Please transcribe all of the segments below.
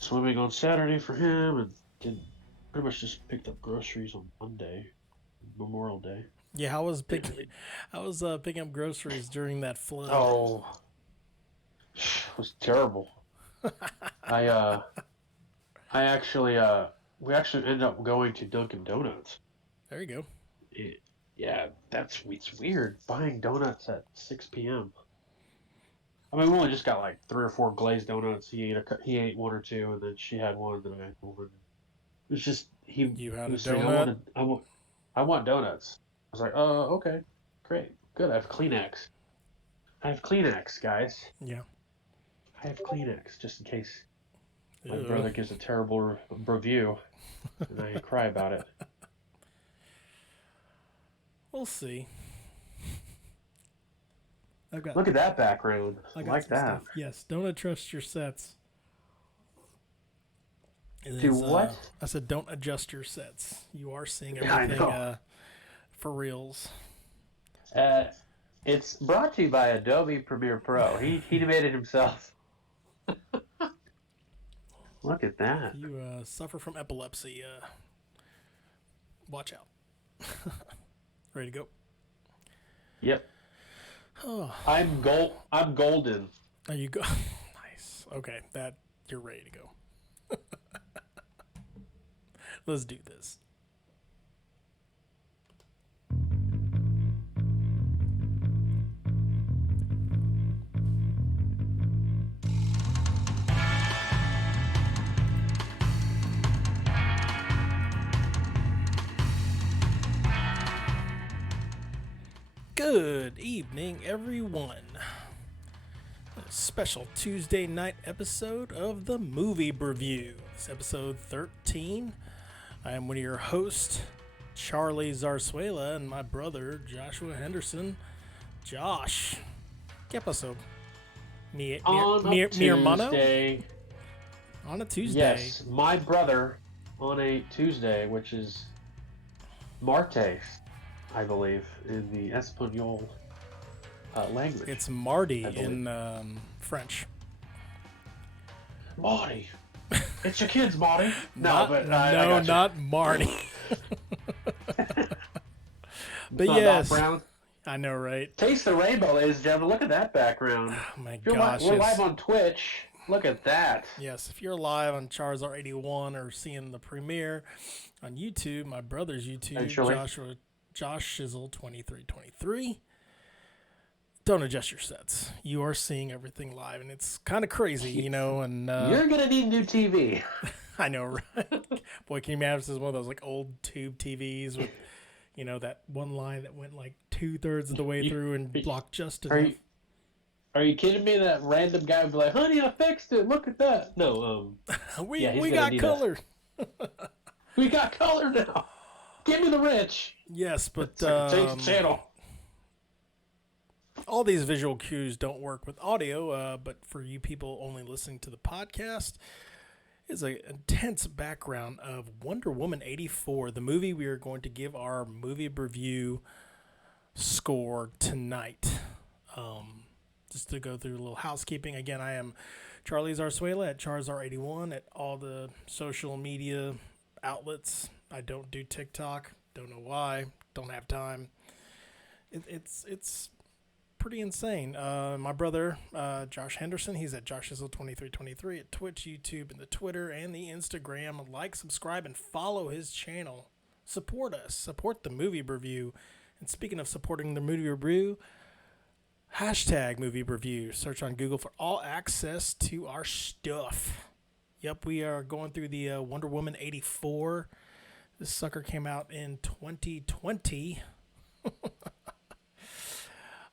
swimming on Saturday for him, and did pretty much just picked up groceries on Monday, Memorial Day. Yeah, I was picking up groceries during that flood. Oh, it was terrible. I I actually we actually ended up going to Dunkin' Donuts. There you go. Yeah, it's weird buying donuts at 6 p.m. I mean, we only just got like 3 or 4 glazed donuts. He ate one or two, and then she had one, and then I had one. It was just You he had a was saying, donut. I want donuts. I was like, okay, great, good. I have Kleenex. I have Kleenex, guys. Yeah. I have Kleenex just in case my Ew. brother gives a terrible review, and I cry about it. We'll see. Look at that background. I got like some that. stuff. Yes, don't adjust your sets. Do what? I said don't adjust your sets. You are seeing Yeah, I everything know. for reals. It's brought to you by Adobe Premiere Pro. He made it himself. Look at that. If you suffer from epilepsy, watch out. Ready to go? Yep. Oh, I'm golden. there you go. Nice. Okay, that you're ready to go. Let's do this. Good evening, everyone. A special Tuesday night episode of the Movie Broview. It's episode 13. I am one of your hosts, Charlie Zarzuela, and my brother, Joshua Henderson. Josh, ¿qué pasó? On a Tuesday. On a Tuesday. Yes, my brother on a Tuesday, which is Martes, I believe, in the Espanol language. It's Marty in French. Marty. It's your kids, Marty. Not Marty. But Not yes, Doc Brown. I know, right? Taste the rainbow, ladies and gentlemen. Look at that background. Oh my We're gosh. live on Twitch. Look at that. Yes, if you're live on Charzar81 or seeing the premiere on YouTube, my brother's YouTube, Joshizzle2323. Don't adjust your sets. You are seeing everything live, and it's kind of crazy, you know. And you're gonna need new TV. I know, right? Boy, can you imagine this is one of those like old tube TVs with, you know, that one line that went like 2/3 of the way through and blocked just enough. Are you kidding me? That random guy would be like, "Honey, I fixed it. Look at that." No, we got color. We got color now. Give me the rich. Yes, but change the channel. All these visual cues don't work with audio, but for you people only listening to the podcast, is an intense background of Wonder Woman 84, the movie we are going to give our movie review score tonight. Just to go through a little housekeeping. Again, I am Charlie Zarzuela at Charzar81 at all the social media outlets. I don't do TikTok. Don't know why. Don't have time. It's pretty insane. My brother, Josh Henderson, he's at Joshizzle2323 at Twitch, YouTube, and the Twitter and the Instagram. Like, subscribe, and follow his channel. Support us. Support the Movie Review. And speaking of supporting the Movie Review, hashtag Movie Review. Search on Google for all access to our stuff. Yep, we are going through the Wonder Woman 84. This sucker came out in 2020.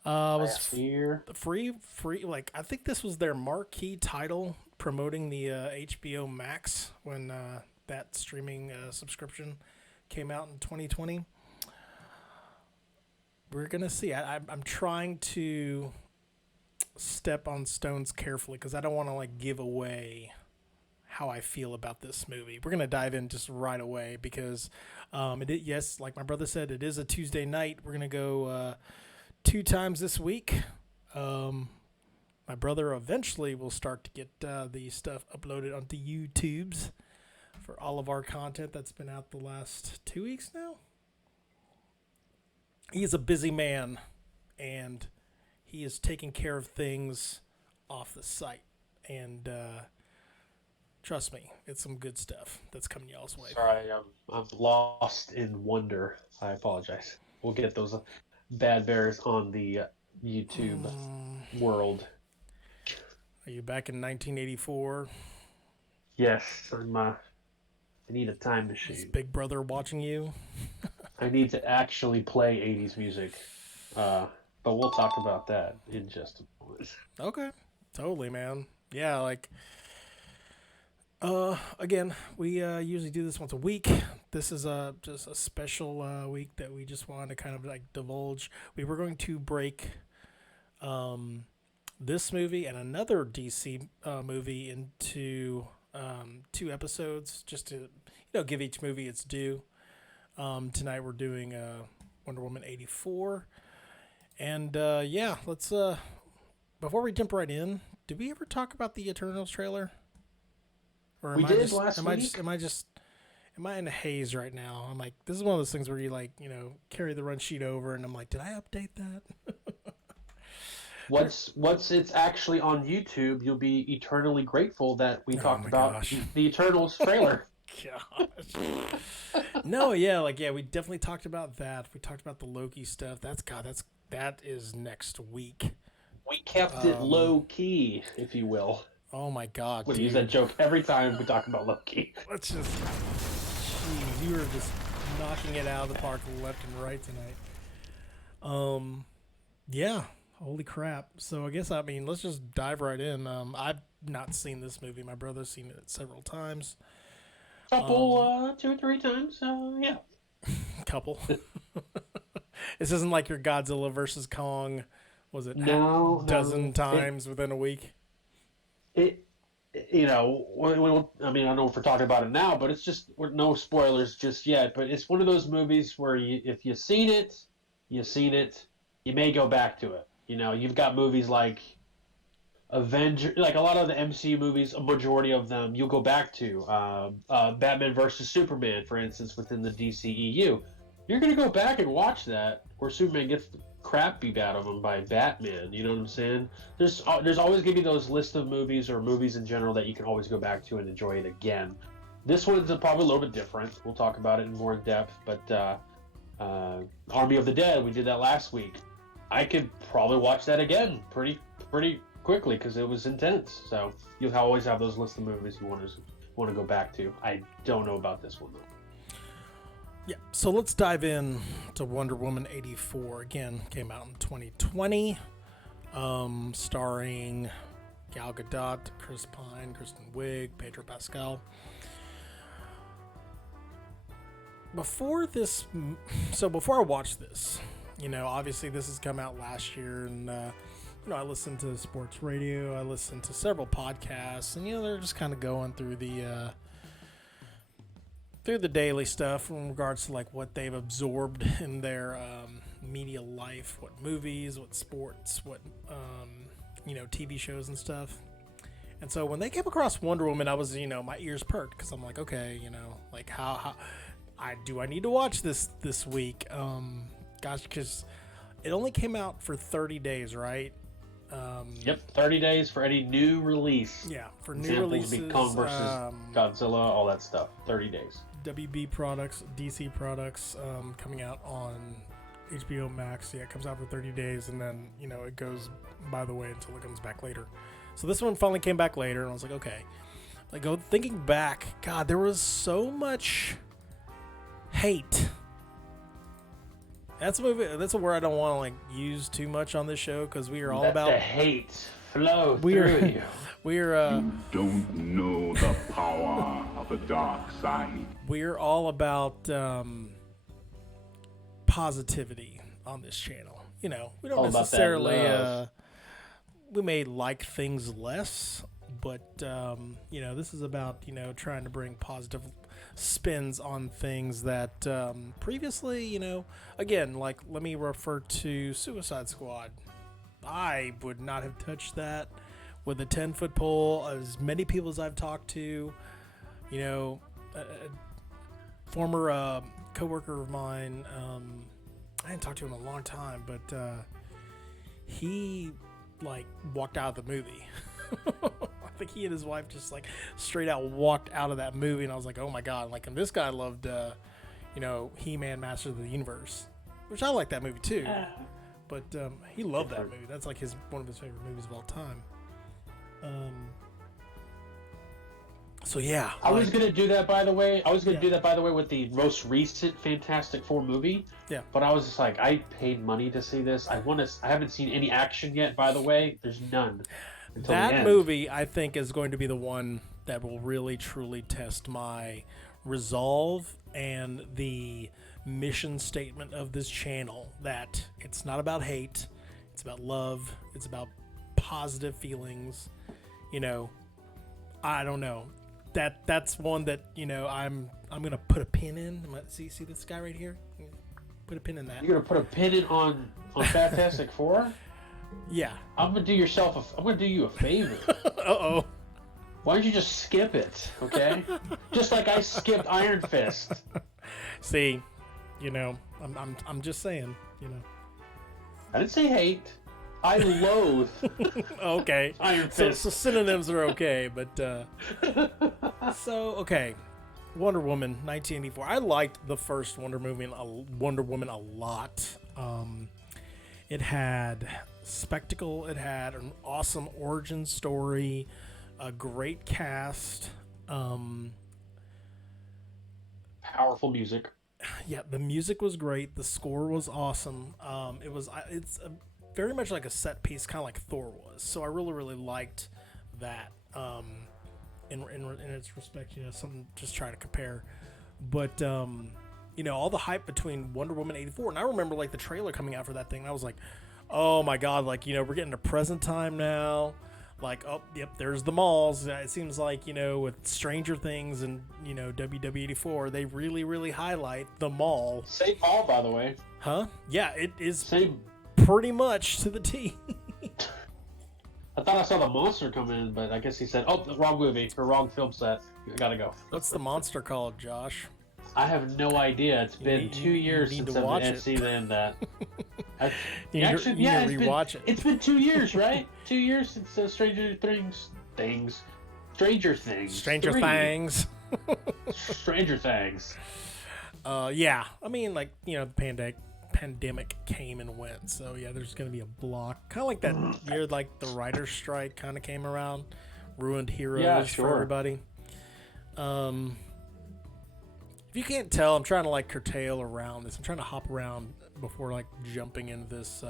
Was free. Like, I think this was their marquee title promoting the HBO Max when that streaming subscription came out in 2020. We're gonna see. I'm trying to step on stones carefully because I don't want to like give away how I feel about this movie. We're gonna dive in just right away because yes, like my brother said, it is a Tuesday night. We're gonna go 2 times this week. My brother eventually will start to get the stuff uploaded onto YouTubes for all of our content that's been out the last 2 weeks now. He is a busy man, and he is taking care of things off the site. And trust me, it's some good stuff that's coming y'all's way. Sorry, I'm lost in wonder. I apologize. We'll get those bad bears on the YouTube world. Are you back in 1984? Yes, I need a time Is machine. Big Brother watching you? I need to actually play 80s music. But we'll talk about that in just a moment. Okay. Totally, man. Yeah, like, again, we usually do this once a week. This is just a special week that we just wanted to kind of like divulge. We were going to break this movie and another DC movie into 2 episodes, just to give each movie its due. Tonight we're doing Wonder Woman 84, and yeah, let's before we jump right in, did we ever talk about the Eternals trailer? Or We did last week. Am I in a haze right now? I'm like, this is one of those things where you carry the run sheet over, and I'm like, did I update that? Once it's actually on YouTube, you'll be eternally grateful that we talked about the Eternals trailer. Gosh. No, yeah, we definitely talked about that. We talked about the Loki stuff. That is next week. We kept it low key, if you will. Oh my God! We use that joke every time we talk about Loki. Let's just, jeez, you were just knocking it out of the park left and right tonight. Yeah. Holy crap. So I guess, let's just dive right in. I've not seen this movie. My brother's seen it several times. Couple, 2 or 3 times, yeah. Couple. This isn't like your Godzilla versus Kong, was it? No. Dozen times within a week? I don't know if we're talking about it now, but it's just, no spoilers just yet, but it's one of those movies where if you've seen it, you may go back to it. You've got movies like Avenger, like a lot of the MCU movies, a majority of them you'll go back to. Batman versus Superman, for instance, within the DCEU. You're going to go back and watch that, where Superman gets the crap beat out of him by Batman. You know what I'm saying? There's always going to be those list of movies or movies in general that you can always go back to and enjoy it again. This one's probably a little bit different. We'll talk about it in more depth, but Army of the Dead, we did that last week. I could probably watch that again pretty quickly because it was intense. So you'll always have those list of movies you want to go back to. I don't know about this one though. Yeah, so let's dive in to Wonder Woman 84. Again, came out in 2020, starring Gal Gadot, Chris Pine, Kristen Wiig, Pedro Pascal. Before I watched this, obviously this has come out last year, and I listened to sports radio, I listened to several podcasts, and they're just kind of going through the daily stuff in regards to like what they've absorbed in their media life, what movies, what sports, what TV shows and stuff. And so when they came across Wonder Woman, I was my ears perked because I'm like, okay, like how I need to watch this week. Gosh, because it only came out for 30 days, right? Yep, 30 days for any new release. Yeah, for new releases. Kong versus Godzilla, all that stuff. 30 days. WB products, DC products, coming out on HBO Max. Yeah, it comes out for 30 days, and then it goes by the way until it comes back later. So this one finally came back later, and I was like, okay. Thinking back, God, there was so much hate. That's a movie. That's a word I don't want to use too much on this show because we are all about the hate flow through you. You don't know the power of the dark side. We're all about positivity on this channel. We don't all necessarily. We may like things less, but this is about trying to bring positive spins on things that previously, again, like let me refer to Suicide Squad. I would not have touched that with a 10-foot pole. As many people as I've talked to, you know, a former coworker of mine, I hadn't talked to him in a long time, but he like walked out of the movie. I think he and his wife just like straight out walked out of that movie, and I was like, oh my god! Like, and this guy loved, you know, He-Man, Masters of the Universe, which I like that movie too. But he loved that movie. That's like one of his favorite movies of all time. So yeah, I was gonna do that, by the way. I was gonna do that, by the way, with the most recent Fantastic Four movie. Yeah. But I was just like, I paid money to see this. I haven't seen any action yet. By the way, there's none. Until the that end. movie, I think, is going to be the one that will really truly test my resolve and the mission statement of this channel. That it's not about hate, it's about love, it's about positive feelings. You know, I don't know. That's one that, you know, I'm gonna put a pin in. See this guy right here? Put a pin in that. You're gonna put a pin in on Fantastic Four? Yeah. I'm gonna do you a favor. Uh-oh. Why don't you just skip it, okay? Just like I skipped Iron Fist. See, you know, I'm just saying, you know. I didn't say hate. I loathe Okay. Iron Fist. So synonyms are okay, but okay. Wonder Woman 1984. I liked the first Wonder Woman a lot. It had spectacle, it had an awesome origin story, a great cast, Powerful music. yeah, the music was great, the score was awesome. It's very much like a set piece, kind of like Thor was. So I really liked that. In its respect, you know, something just trying to compare. But you know, all the hype between Wonder Woman 84, and I remember like the trailer coming out for that thing, and I was like, oh my god, like, you know, we're getting to present time now. Like, oh, yep, there's the malls. It seems like, you know, with Stranger Things and, you know, WW84, they really highlight the mall. Same mall, by the way. Huh? Yeah, it is Same. pretty much to the T. I thought I saw the monster come in, but I guess he said, "Oh, the wrong movie or wrong film set. I gotta go." What's the monster called, Josh? I have no idea. It's been 2 years since I've seen that. You need to rewatch it. It's been 2 years, right? 2 years since Stranger Things. Stranger Things. Stranger 3. Things. Stranger Things. Yeah. I mean, like, you know, the pandemic came and went, so yeah, there's gonna be a block, kind of like that year, like the writer's strike kind of came around, ruined heroes for everybody. If you can't tell, I'm trying to like curtail around this. I'm trying to hop around before like jumping into this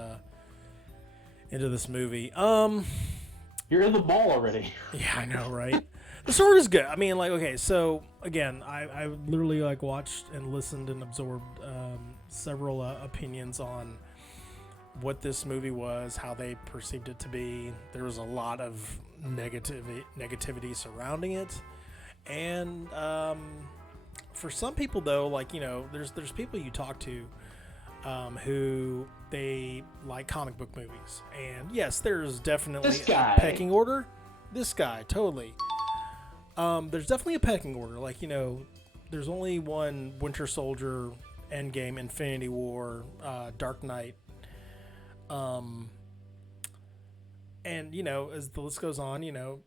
movie. You're in the mall already. Yeah, I know, right? The story is good. I mean, like, okay, so again, I literally like watched and listened and absorbed several opinions on what this movie was, how they perceived it to be. There was a lot of negativity surrounding it, and for some people, though, like, you know, there's people you talk to who they like comic book movies, and yes, there's definitely a pecking order. This guy, totally. There's definitely a pecking order. Like, you know, there's only one Winter Soldier, Endgame, Infinity War, Dark Knight. And, you know, as the list goes on, you know,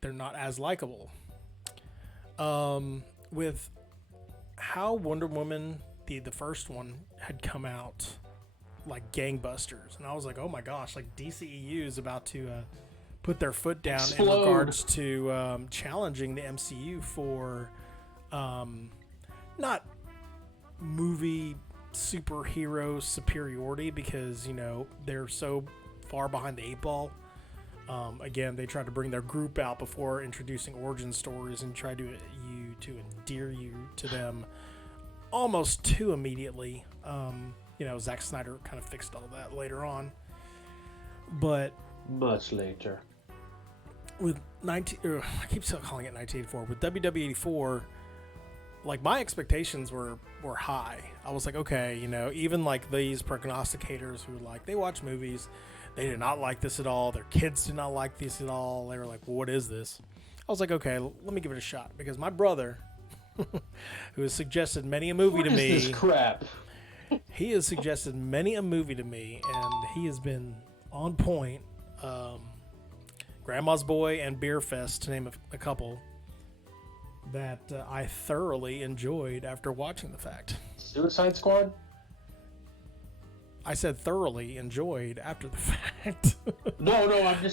they're not as likable. With how Wonder Woman, the first one, had come out like gangbusters. And I was like, oh my gosh, like DCEU is about to put their foot down in regards to challenging the MCU for not movie superhero superiority, because, you know, they're so far behind the 8 ball. Again, they tried to bring their group out before introducing origin stories and tried to endear you to them almost too immediately. You know, Zack Snyder kind of fixed all that later on, but much later. With I keep still calling it 1984. With WW84, like, my expectations were high. I was like, okay, you know, even like these prognosticators who, like, they watch movies, They did not like this at all. Their kids did not like this at all. They were like, well, what is this? I was like, okay, let me give it a shot. Because my brother, who has suggested many a movie to me. What is this crap? He has suggested many a movie to me, and he has been on point. Grandma's Boy and Beer Fest, to name a couple, that I thoroughly enjoyed after watching the fact. Suicide Squad? I said thoroughly enjoyed after the fact. No, I'm adding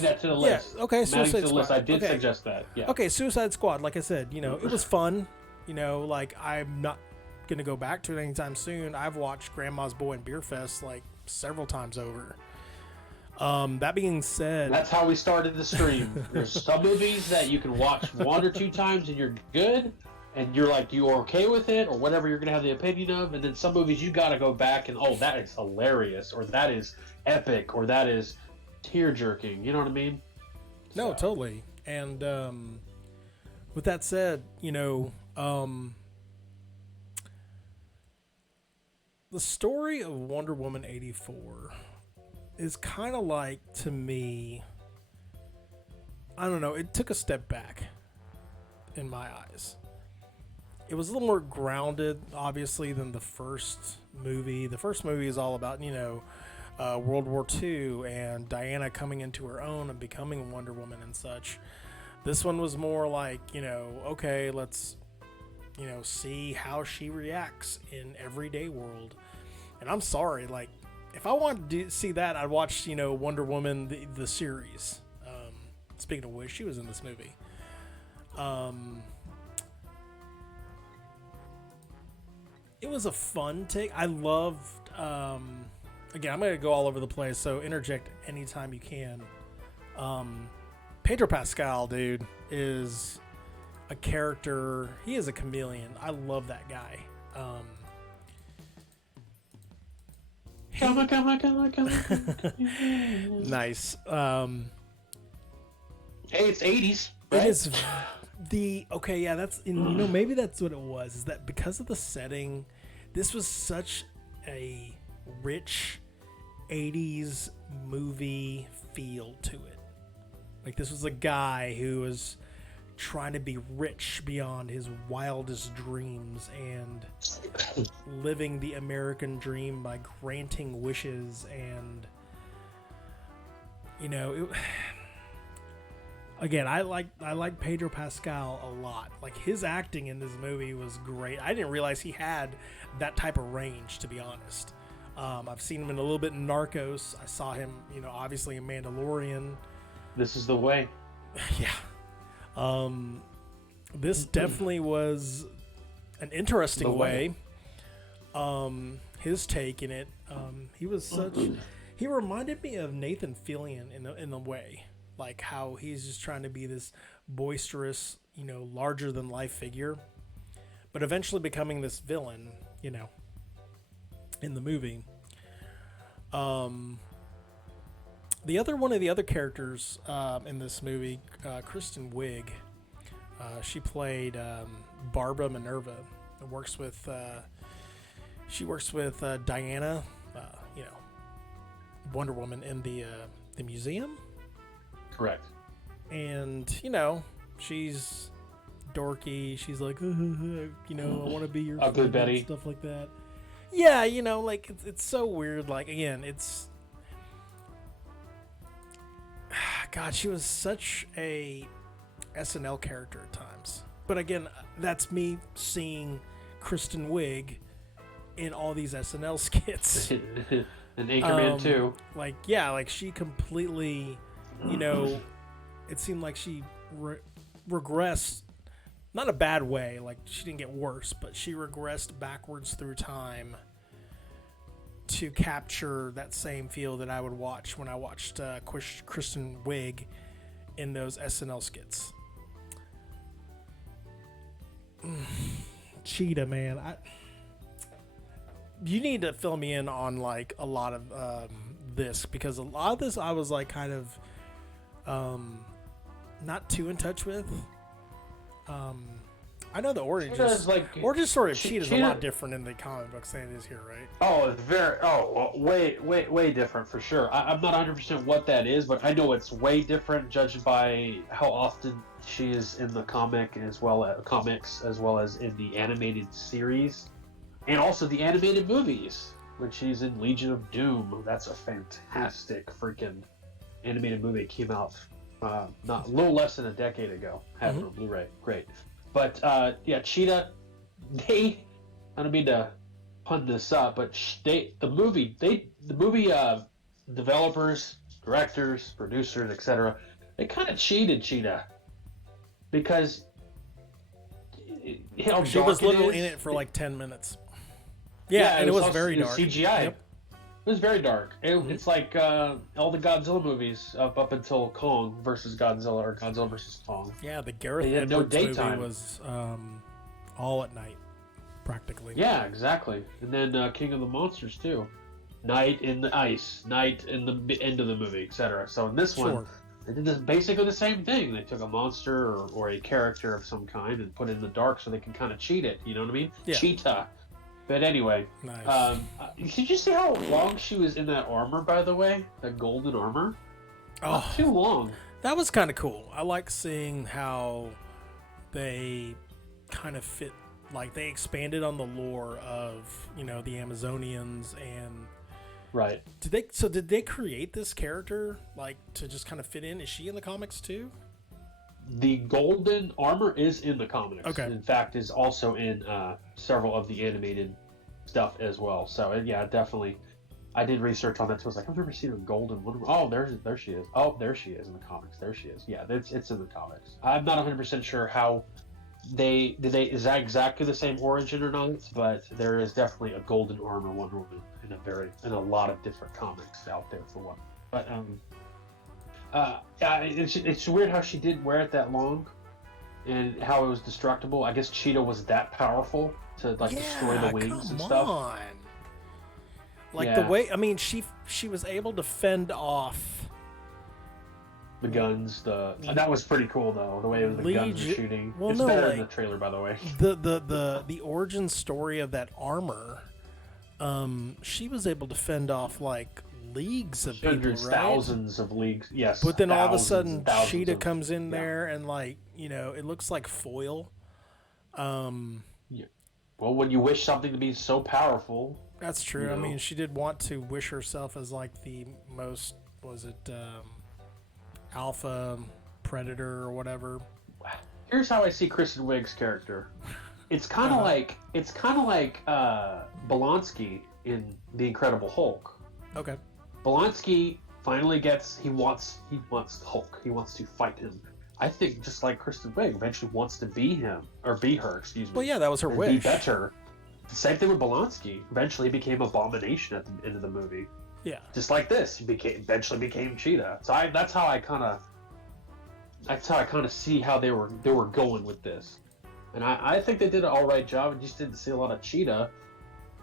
that to the list. Yeah, okay, Suicide Squad. List. I did suggest that. Yeah. Okay, Suicide Squad. Like I said, it was fun. Like I'm not gonna go back to it anytime soon. I've watched Grandma's Boy and Beer Fest like several times over. That being said, that's how we started the stream. There's some movies that you can watch 1 or 2 times and you're good. And you're like, you're okay with it, or whatever you're going to have the opinion of. And then some movies you got to go back and, oh, that is hilarious, or that is epic, or that is tear-jerking. You know what I mean? No, totally. And with that said, the story of Wonder Woman 84 is kind of like, to me, I don't know, it took a step back in my eyes. It was a little more grounded, obviously, than the first movie. The first movie is all about, World War II and Diana coming into her own and becoming Wonder Woman and such. This one was more like, okay, let's, see how she reacts in everyday world. And I'm sorry, like, if I wanted to see that, I'd watch, Wonder Woman, the series. Speaking of which, she was in this movie. It was a fun take. I loved, again, I'm going to go all over the place, so interject anytime you can. Pedro Pascal, dude, is a character. He is a chameleon. I love that guy. Come on. Nice. Hey, it's 80s, right? It is that's, maybe that's what it was, is that because of the setting, this was such a rich 80s movie feel to it. Like, this was a guy who was trying to be rich beyond his wildest dreams and living the American dream by granting wishes, and again, I like Pedro Pascal a lot. Like, his acting in this movie was great. I didn't realize he had that type of range, to be honest. I've seen him in a little bit in Narcos. I saw him, obviously in Mandalorian. This is the way. Yeah. This definitely was an interesting way. His take in it. He reminded me of Nathan Fillion in a way. Like how he's just trying to be this boisterous, larger than life figure, but eventually becoming this villain, in the movie. The other one of the other characters in this movie, Kristen Wiig, she played Barbara Minerva. She works with Diana, Wonder Woman in the museum. Correct. And, she's dorky. She's like, I want to be your Ugly friend, Betty. and stuff like that. Yeah, like, it's so weird. Like, again, it's... God, she was such a SNL character at times. But again, that's me seeing Kristen Wiig in all these SNL skits. And Anchorman too. Like, she completely... it seemed like she regressed, not in a bad way, like she didn't get worse, but she regressed backwards through time to capture that same feel that I would watch when I watched Kristen Wiig in those SNL skits. Cheetah, man. You need to fill me in on like a lot of this, because a lot of this I was like kind of not too in touch with. I know the origin story of Cheetah is a lot different in the comic books than it is here, right? Oh, it's way different for sure. I'm not 100% what that is, but I know it's way different, judged by how often she is in the comics as well as in the animated series, and also the animated movies, when she's in Legion of Doom. That's a fantastic freaking animated movie. It came out not a little less than a decade ago. Had it on Blu-ray. Great. But yeah, Cheetah, I don't mean to pun this up, but the movie developers, directors, producers, etc., they kind of cheated Cheetah, because she was literally in it for like 10 minutes. Yeah, and it was very dark. CGI. Yep. It was very dark. It's like all the Godzilla movies up until Kong versus Godzilla, or Godzilla versus Kong. Yeah, the Gareth Edwards movie was all at night, practically. Yeah, exactly. And then King of the Monsters too. Night in the ice, night in the end of the movie, etc. So in this one, they did basically the same thing. They took a monster or a character of some kind and put it in the dark so they can kind of cheat it. You know what I mean? Yeah. Cheetah. But anyway, nice. Did you see how long she was in that armor, by the way? That golden armor? Not too long. That was kind of cool. I like seeing how they kind of fit, like they expanded on the lore of, the Amazonians and... Right. Did they create this character, like, to just kind of fit in? Is she in the comics too? The golden armor is in the comics. Okay. In fact, is also in several of the animated stuff as well. So yeah, definitely. I did research on that too. I was like, I've never seen a golden one. Oh, there she is. Oh, there she is in the comics. There she is. Yeah, it's in the comics. I'm not 100% sure how is that exactly the same origin or not, but there is definitely a golden armor Wonder Woman in a lot of different comics out there for one. But it's weird how she didn't wear it that long, and how it was destructible. I guess Cheetah was that powerful to destroy the wings and stuff. On. Like the way, she was able to fend off the guns. That was pretty cool though. The way the guns were shooting. Well, it's better in the trailer, by the way. The origin story of that armor. She was able to fend off like leagues of hundreds, people, right? Thousands of leagues, yes. But then all of a sudden, Cheetah comes in there and it looks like foil. Yeah. Well, when you wish something to be so powerful. That's true. She did want to wish herself as like the most, alpha predator or whatever. Here's how I see Kristen Wiig's character. It's kind of like Bolonsky in The Incredible Hulk. Okay. Bolonsky finally he wants Hulk. He wants to fight him. I think just like Kristen Wiig eventually wants to be him, or be her, excuse me. Well, yeah, that was her wish. Be better. The same thing with Bolonsky. Eventually he became Abomination at the end of the movie. Yeah. Just like this, he eventually became Cheetah. So that's how I kind of see how they were going with this. And I think they did an all right job. I just didn't see a lot of Cheetah.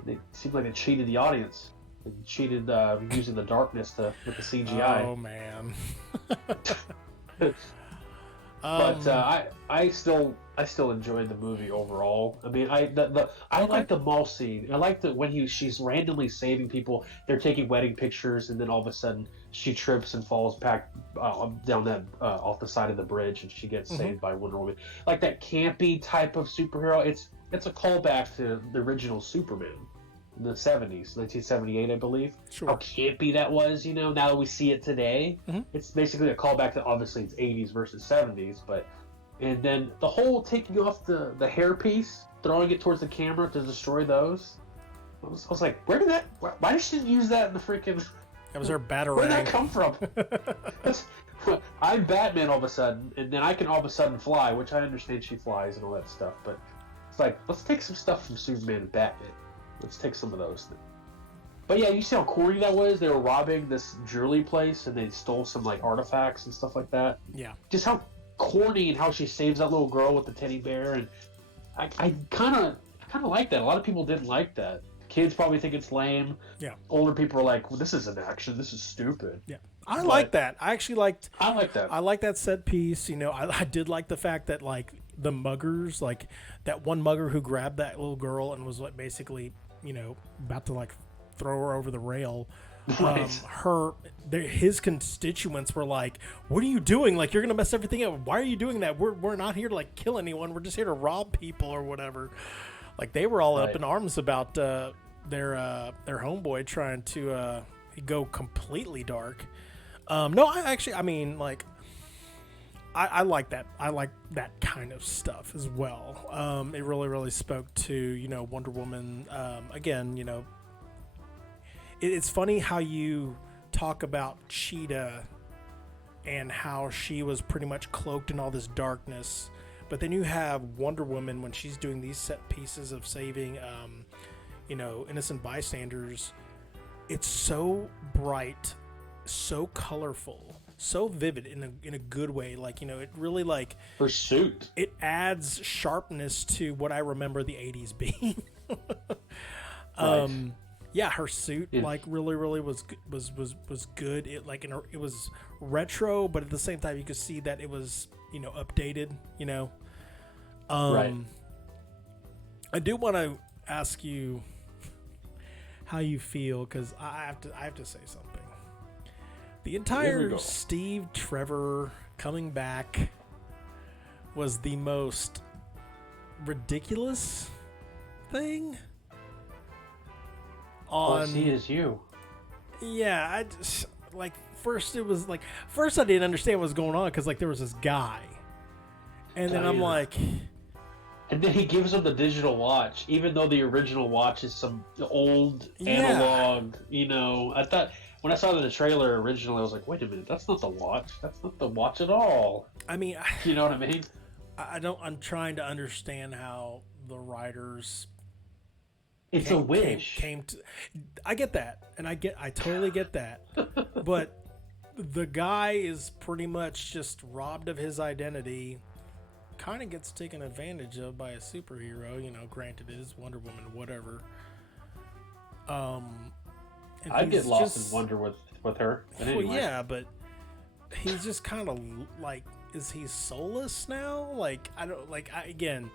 They seemed like they cheated the audience. They cheated using the darkness with the CGI. Oh man. But I still enjoyed the movie overall. I like the mall scene. I like when she's randomly saving people. They're taking wedding pictures, and then all of a sudden she trips and falls back down that off the side of the bridge, and she gets saved by Wonder Woman. Like that campy type of superhero. It's a callback to the original Superman in the 70s, 1978, I believe. Sure. How campy that was, now that we see it today. It's basically a callback to, obviously, it's 80s versus 70s, and then the whole taking off the hairpiece, throwing it towards the camera to destroy those. I was like, why did she use that in the freaking... That was her batarang. Where did that come from? I'm Batman all of a sudden, and then I can all of a sudden fly, which I understand she flies and all that stuff, but it's like, let's take some stuff from Superman and Batman. Let's take some of those things. But yeah, you see how corny that was? They were robbing this jewelry place, and they stole some artifacts and stuff like that. Yeah. Just how corny, and how she saves that little girl with the teddy bear, and I kind of like that. A lot of people didn't like that. Kids probably think it's lame. Yeah. Older people are like, well, this isn't action. This is stupid. Yeah. I like that. I actually liked... I like that. I like that set piece. I did like the fact that the muggers, like that one mugger who grabbed that little girl and was like basically, about to like throw her over the rail. Right. His constituents were like, "What are you doing? Like, you're gonna mess everything up. Why are you doing that? We're not here to like kill anyone. We're just here to rob people or whatever." Like they were all up in arms about their homeboy trying to go completely dark. No, I mean, like, I like that. I like that kind of stuff as well. It really, really spoke to Wonder Woman. Again, it's funny how you talk about Cheetah and how she was pretty much cloaked in all this darkness, but then you have Wonder Woman when she's doing these set pieces of saving, innocent bystanders. It's so bright, so colorful, so vivid in a good way. Like, it really like her suit. It adds sharpness to what I remember the 80s being. Right. Yeah, her suit like really was good. It was retro, but at the same time you could see that it was updated. Right. I do want to ask you how you feel, because I have to say something. The entire Steve Trevor coming back was the most ridiculous thing. He is you. Yeah, I just like first I didn't understand what was going on because like there was this guy, and then I'm like, and then he gives him the digital watch, even though the original watch is some old analog. I thought when I saw the trailer originally, I was like, wait a minute, that's not the watch. That's not the watch at all. I mean, you know what I mean? I'm trying to understand how the writers. It's a wish. I get that, and I totally get that, but the guy is pretty much just robbed of his identity, kind of gets taken advantage of by a superhero. Granted, it is Wonder Woman, whatever. I'd get lost in wonder with her. But anyway. Well, yeah, but he's just kind of like, is he soulless now? Like, I don't like. Again.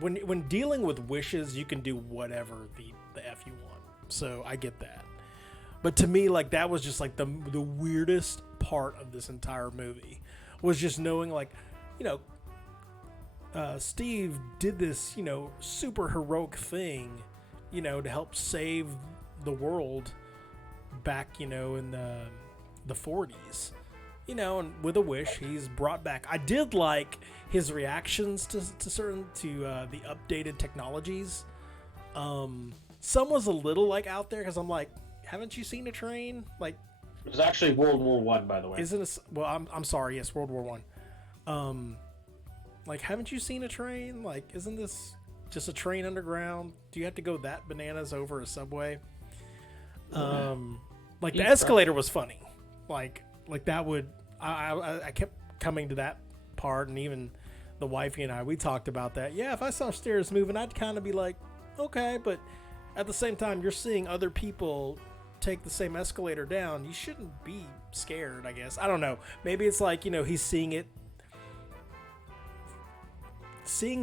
When dealing with wishes, you can do whatever the F you want. So I get that. But to me, like, that was just like the weirdest part of this entire movie was just knowing like, Steve did this, super heroic thing, to help save the world back, in the 40s. And with a wish, he's brought back. I did like his reactions to the updated technologies. Some was a little like out there because I'm like, haven't you seen a train? Like, it was actually World War I, by the way. Isn't it? Well, I'm sorry. Yes, World War I. Like, haven't you seen a train? Like, isn't this just a train underground? Do you have to go that bananas over a subway? Like the escalator was funny. Like that would. I kept coming to that part, and even the wifey and I, we talked about that. Yeah, if I saw stairs moving, I'd kind of be like, okay, but at the same time, you're seeing other people take the same escalator down. You shouldn't be scared, I guess. I don't know. Maybe it's like, he's seeing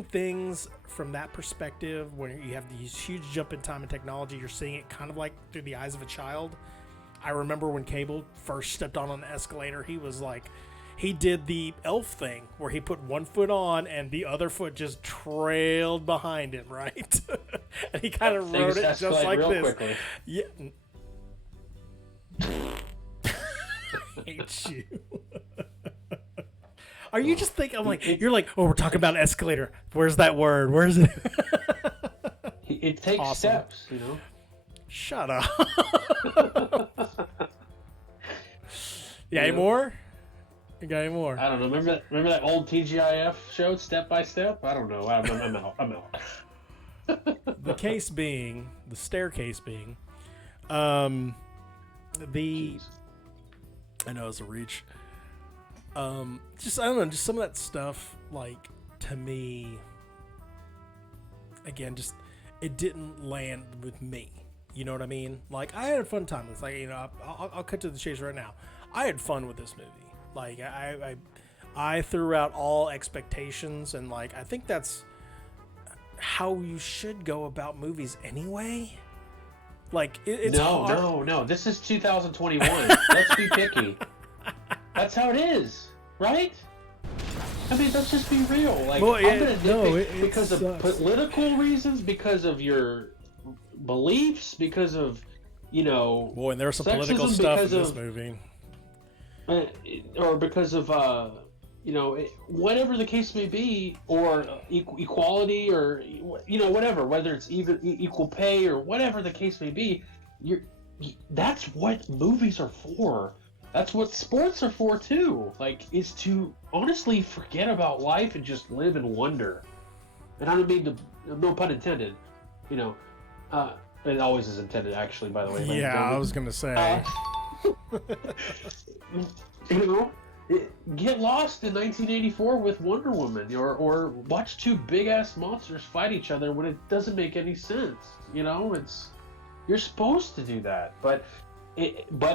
things from that perspective when you have these huge jump in time and technology. You're seeing it kind of like through the eyes of a child. I remember when Cable first stepped on an escalator, he was like, he did the elf thing where he put one foot on and the other foot just trailed behind him, right? And he kind of rode it just like this. Quickly. Yeah. I hate you. Are you just thinking, I'm like, you're like, oh, we're talking about an escalator. Where's that word? Where is it? It takes steps, Shut up. Yeah, any more? You got any more? I don't know. Remember that old TGIF show, Step by Step? I don't know. I'm out. The staircase being, I know it's a reach. Just, I don't know, just some of that stuff, like, to me, again, just, it didn't land with me. You know what I mean? Like, I had a fun time. It's like, I'll cut to the chase right now. I had fun with this movie. Like, I I threw out all expectations, and like I think that's how you should go about movies anyway. Like it's hard. No. This is 2021. Let's be picky. That's how it is, right? I mean, let's just be real. Like, Well, I'm gonna nitpick because of political reasons, because of your beliefs, because of, you know, Boy, and there's some sexism, political stuff in because this of- movie. or because of you know, whatever the case may be, or equality, or, you know, whatever, whether it's even equal pay or whatever the case may be, that's what movies are for. That's what sports are for too. Like, is to honestly forget about life and just live in wonder. And I don't mean to, no pun intended, you know. It always is intended, actually, by the way. Yeah, I was gonna say. You know, get lost in 1984 with Wonder Woman, or watch two big ass monsters fight each other when it doesn't make any sense. You know, you're supposed to do that, but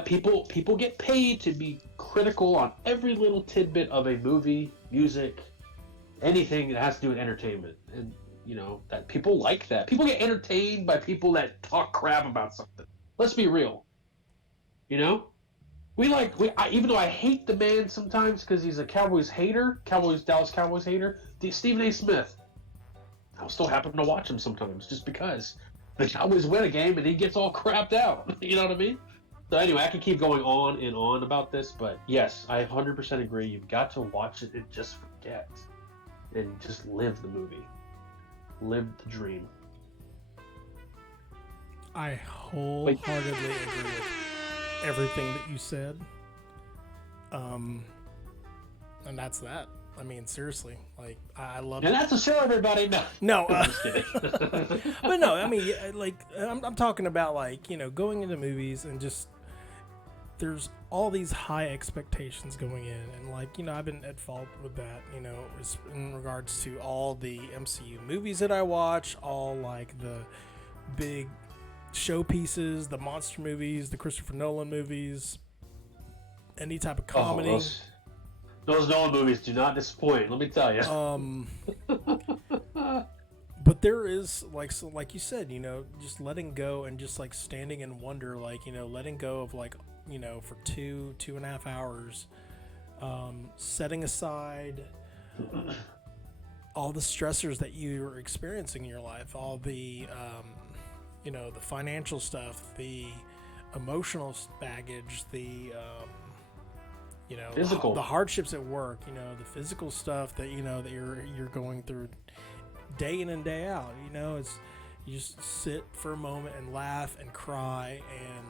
people get paid to be critical on every little tidbit of a movie, music, anything that has to do with entertainment, and you know that people like that. People get entertained by people that talk crap about something. Let's be real. You know. Even though I hate the man sometimes because he's a Dallas Cowboys hater, Stephen A. Smith, I'll still happen to watch him sometimes just because the Cowboys win a game and he gets all crapped out. You know what I mean? So anyway, I can keep going on and on about this, but yes, I 100% agree. You've got to watch it and just forget and just live the movie. Live the dream. I wholeheartedly agree with everything that you said. And that's that. I mean, seriously, like I love. And that's a show, everybody. No, I'm just kidding. but no, I mean, like I'm talking about, like, you know, going into movies and just there's all these high expectations going in, and like, you know, I've been at fault with that, you know, in regards to all the MCU movies that I watch, all like the big showpieces, the monster movies, the Christopher Nolan movies, any type of comedy. Those Nolan movies do not disappoint, let me tell you. But there is, like, so like you said, you know, just letting go and just like standing in wonder, like, you know, letting go of, like, you know, for 2.5 hours, setting aside all the stressors that you're experiencing in your life, all the you know, the financial stuff, the emotional baggage, the you know, physical, the hardships at work, you know, the physical stuff that, you know, that you're going through day in and day out. You know, it's, you just sit for a moment and laugh and cry and,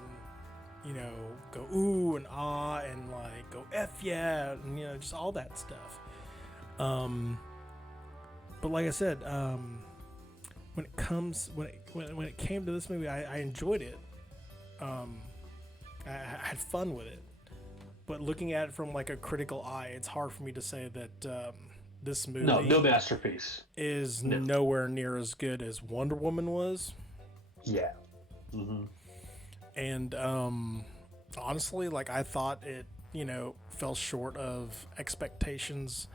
you know, go ooh and ah and like go F yeah, and, you know, just all that stuff. But like I said, when it came to this movie, I enjoyed it. I had fun with it. But looking at it from like a critical eye, it's hard for me to say that this movie no masterpiece is nowhere near as good as Wonder Woman was. Yeah. Mm-hmm. And honestly, like, I thought it, you know, fell short of expectations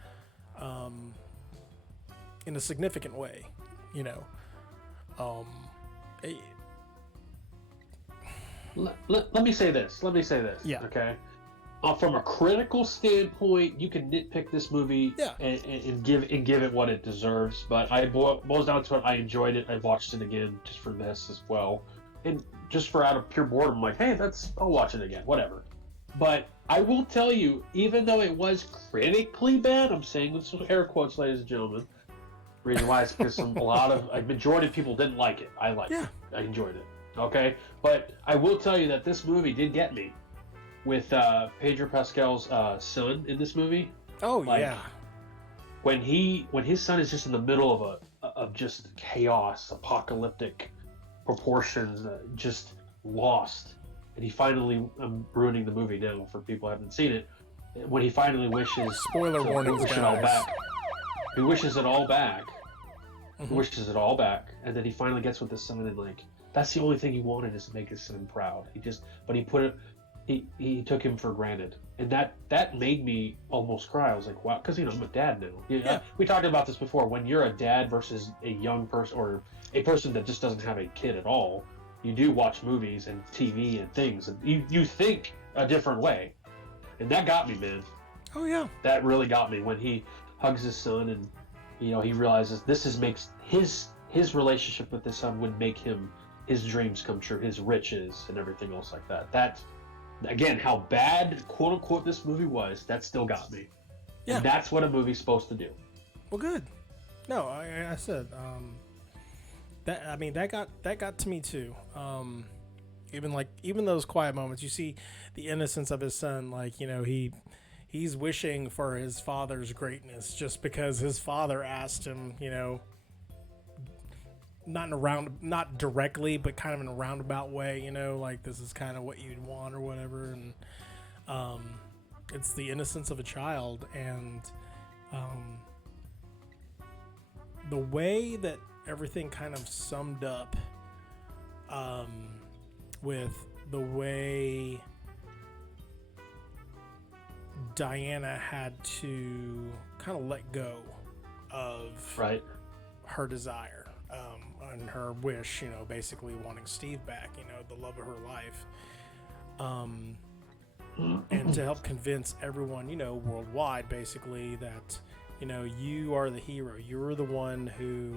in a significant way, you know. Let me say this. Yeah. Okay. From a critical standpoint, you can nitpick this movie and give it what it deserves. But boils down to it. I enjoyed it. I watched it again just for this as well, and just for out of pure boredom, like, hey, I'll watch it again, whatever. But I will tell you, even though it was critically bad, I'm saying this with air quotes, ladies and gentlemen. The reason why is because a majority of people didn't like it. I liked it. I enjoyed it. Okay, but I will tell you that this movie did get me. With Pedro Pascal's son in this movie. Oh, like, yeah. When his son is just in the middle of just chaos, apocalyptic proportions, just lost, and he finally, I'm ruining the movie now for people who haven't seen it. When he finally wishes, spoiler warnings, wish it all back. He wishes it all back. Mm-hmm. He wishes it all back, and then he finally gets with his son, and like, that's the only thing he wanted, is to make his son proud. He put it. he took him for granted, and that made me almost cry. I was like, wow, because I'm a dad now. Yeah. We talked about this before. When you're a dad versus a young person or a person that just doesn't have a kid at all, you do watch movies and TV and things, and you think a different way, and that got me, man. Oh yeah, that really got me when he hugs his son, and he realizes makes his relationship with his son would make his dreams come true, his riches and everything else like that. That, again, how bad quote unquote this movie was, that still got me. Yeah. And that's what a movie's supposed to do. Well, good. No, I said that got to me too. Even those quiet moments, you see the innocence of his son. Like, he's wishing for his father's greatness just because his father asked him. Not directly, but kind of in a roundabout way. Like, this is kind of what you'd want or whatever. And it's the innocence of a child, and the way that everything kind of summed up with the way Diana had to kind of let go of her desire and her wish, basically wanting Steve back, the love of her life, and to help convince everyone, worldwide, basically, that you are the hero. You're the one who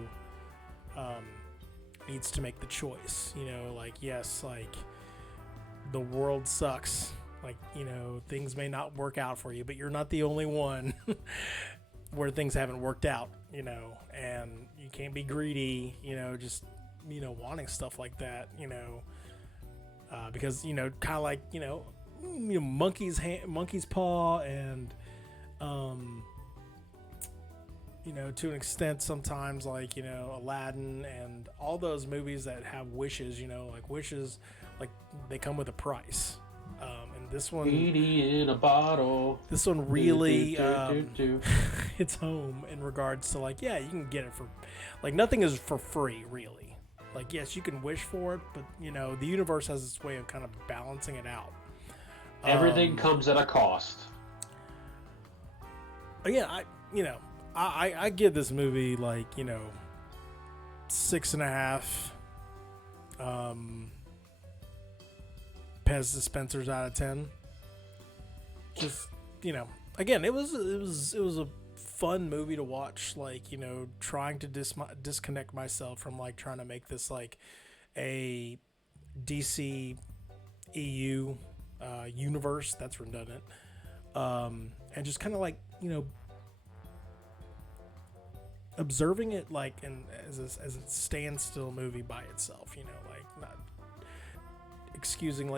needs to make the choice. Yes, the world sucks. Things may not work out for you, but you're not the only one where things haven't worked out, and you can't be greedy, just, wanting stuff like that, because, kind of like, monkey's paw, and, to an extent sometimes, like, Aladdin and all those movies that have wishes, wishes, they come with a price. And this one, Genie in a bottle. This one really hits home in regards to, you can get it for, nothing is for free, really. Yes, you can wish for it, but the universe has its way of kind of balancing it out. Everything comes at a cost. Again, I give this movie 6.5 Pez dispensers out of 10. Just, again, it was a fun movie to watch, trying to disconnect myself from trying to make this a DCEU universe. That's redundant. And just kind of observing it as a standstill movie by itself, not excusing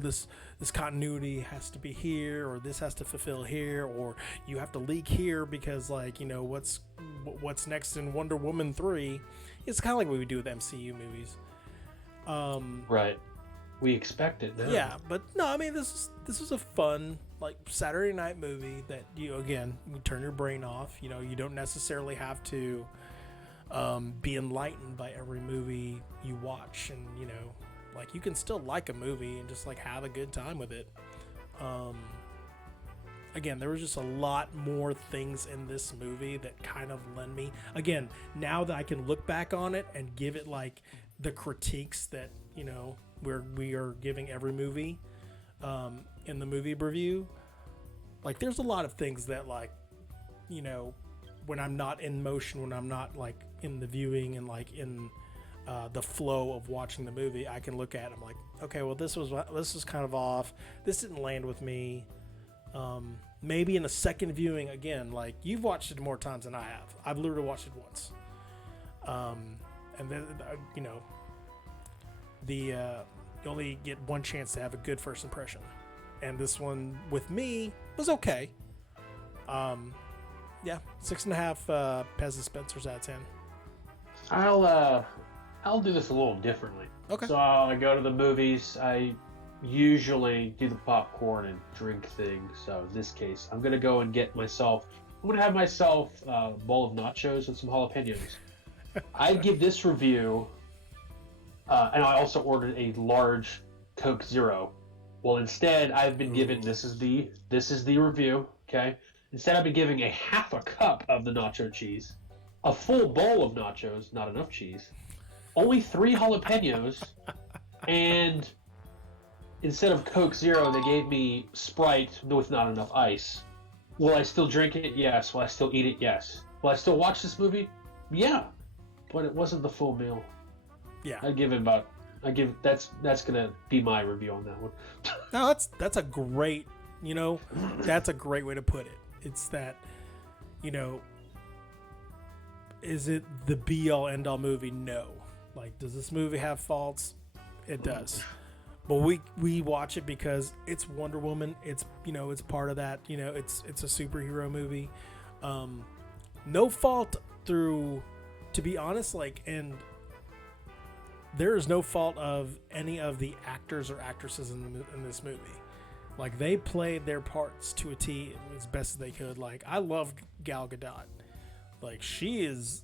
this continuity has to be here, or this has to fulfill here, or you have to leak here because what's next in Wonder Woman 3. It's kind of like what we do with MCU movies. Right. We expect it now. Yeah, but no, this is a fun Saturday night movie that you turn your brain off. You don't necessarily have to be enlightened by every movie you watch, and you can still like a movie and just have a good time with it. Again, there was just a lot more things in this movie that kind of lend me, again, now that I can look back on it and give it the critiques that we are giving every movie in the movie review. There's a lot of things that when I'm not in motion, when I'm not in the viewing and in the flow of watching the movie, I can look at it, I'm okay, well, this is kind of off, this didn't land with me. Maybe in a second viewing, again, you've watched it more times than I have. I've literally watched it once, and then you only get one chance to have a good first impression, and this one with me was okay. 6.5 Pez dispensers out of 10. I'll do this a little differently. Okay. So I go to the movies. I usually do the popcorn and drink thing. So in this case, I'm gonna go and have myself a bowl of nachos and some jalapenos. I give this review, and I also ordered a large Coke Zero, Well, instead, I've been given this is the review. Okay. Instead, I've been giving a half a cup of the nacho cheese, a full bowl of nachos, not enough cheese, only 3 jalapenos, and instead of Coke Zero, they gave me Sprite with not enough ice. Will I still drink it? Yes. Will I still eat it? Yes. Will I still watch this movie? Yeah. But it wasn't the full meal. Yeah. That's gonna be my review on that one. No, that's a great, that's a great way to put it. It's that, is it the be all end all movie? No. Like, does this movie have faults? It does. But we watch it because it's Wonder Woman. It's it's part of that. It's a superhero movie. No fault through, to be honest. And there is no fault of any of the actors or actresses in this movie. Like, they played their parts to a T as best as they could. Like, I love Gal Gadot. Like, she's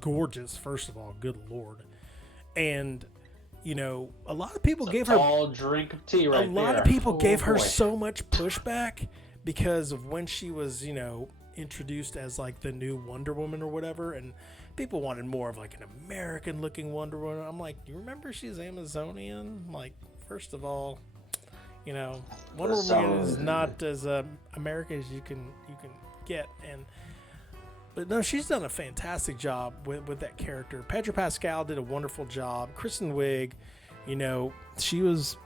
gorgeous. First of all, good Lord, and. A lot of people gave her all drink of tea right there. A lot of people gave her so much pushback because of when she was, introduced as like the new Wonder Woman or whatever, and people wanted more of like an American looking Wonder Woman. I'm like, you remember she's Amazonian? Like, first of all, Wonder Woman is not as American as you can get, But no, she's done a fantastic job with that character. Pedro Pascal did a wonderful job. Kristen Wiig, she was,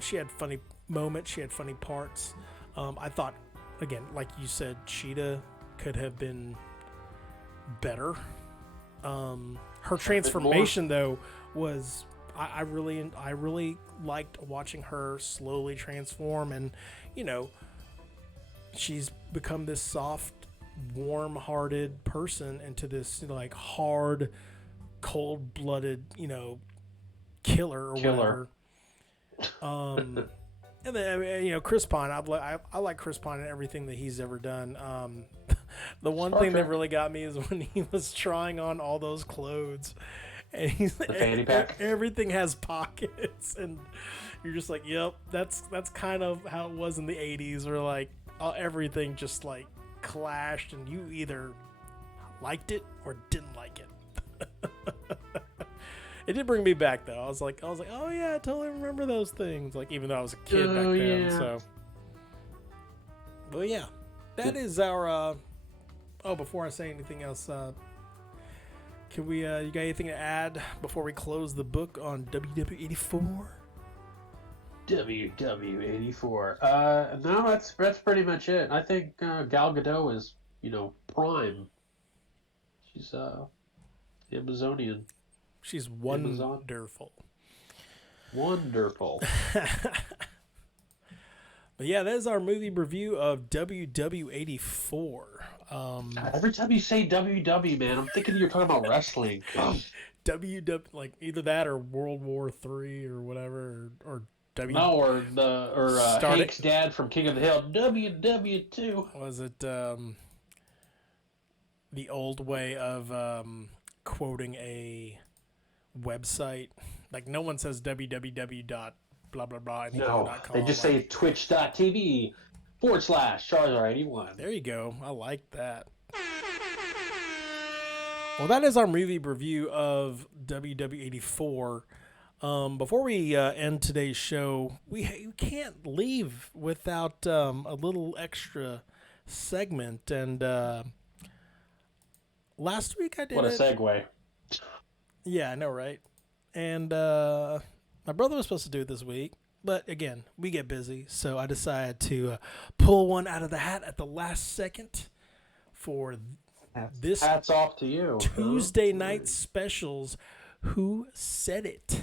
she had funny moments. She had funny parts. I thought, again, like you said, Cheetah could have been better. Her transformation, though, was I really liked watching her slowly transform, and she's become this soft, warm-hearted person into this like hard, cold-blooded killer or whatever. And then Chris Pine, I like Chris Pine and everything that he's ever done. The one thing that really got me is when he was trying on all those clothes, and he's the fanny pack. Everything has pockets, and you're just like, yep, that's kind of how it was in the 80s, where like everything just like clashed, and you either liked it or didn't like it. It did bring me back though. I was like, oh yeah, I totally remember those things. Like, even though I was a kid back then. Yeah. So, but yeah, that is our. Before I say anything else, can we? You got anything to add before we close the book on WW84? WW84. No, that's pretty much it. I think Gal Gadot is, prime. She's Amazonian. She's wonderful. Wonderful. But yeah, that is our movie review of WW84. Every time you say WW, man, I'm thinking you're talking about wrestling. WW, like either that or World War III or whatever, or W. No, or Hank's dad from King of the Hill, WW2. Was it the old way of quoting a website? Like, no one says www dot blah blah blah. No, they just say twitch.tv/Charzar81. There you go. I like that. Well, that is our movie review of WW84. Before we end today's show, we can't leave without a little extra segment. And last week I did What a segue. Yeah, I know, right? And my brother was supposed to do it this week, but again, we get busy, so I decided to pull one out of the hat at the last second for this hats off to you. Tuesday night specials. Who Said It?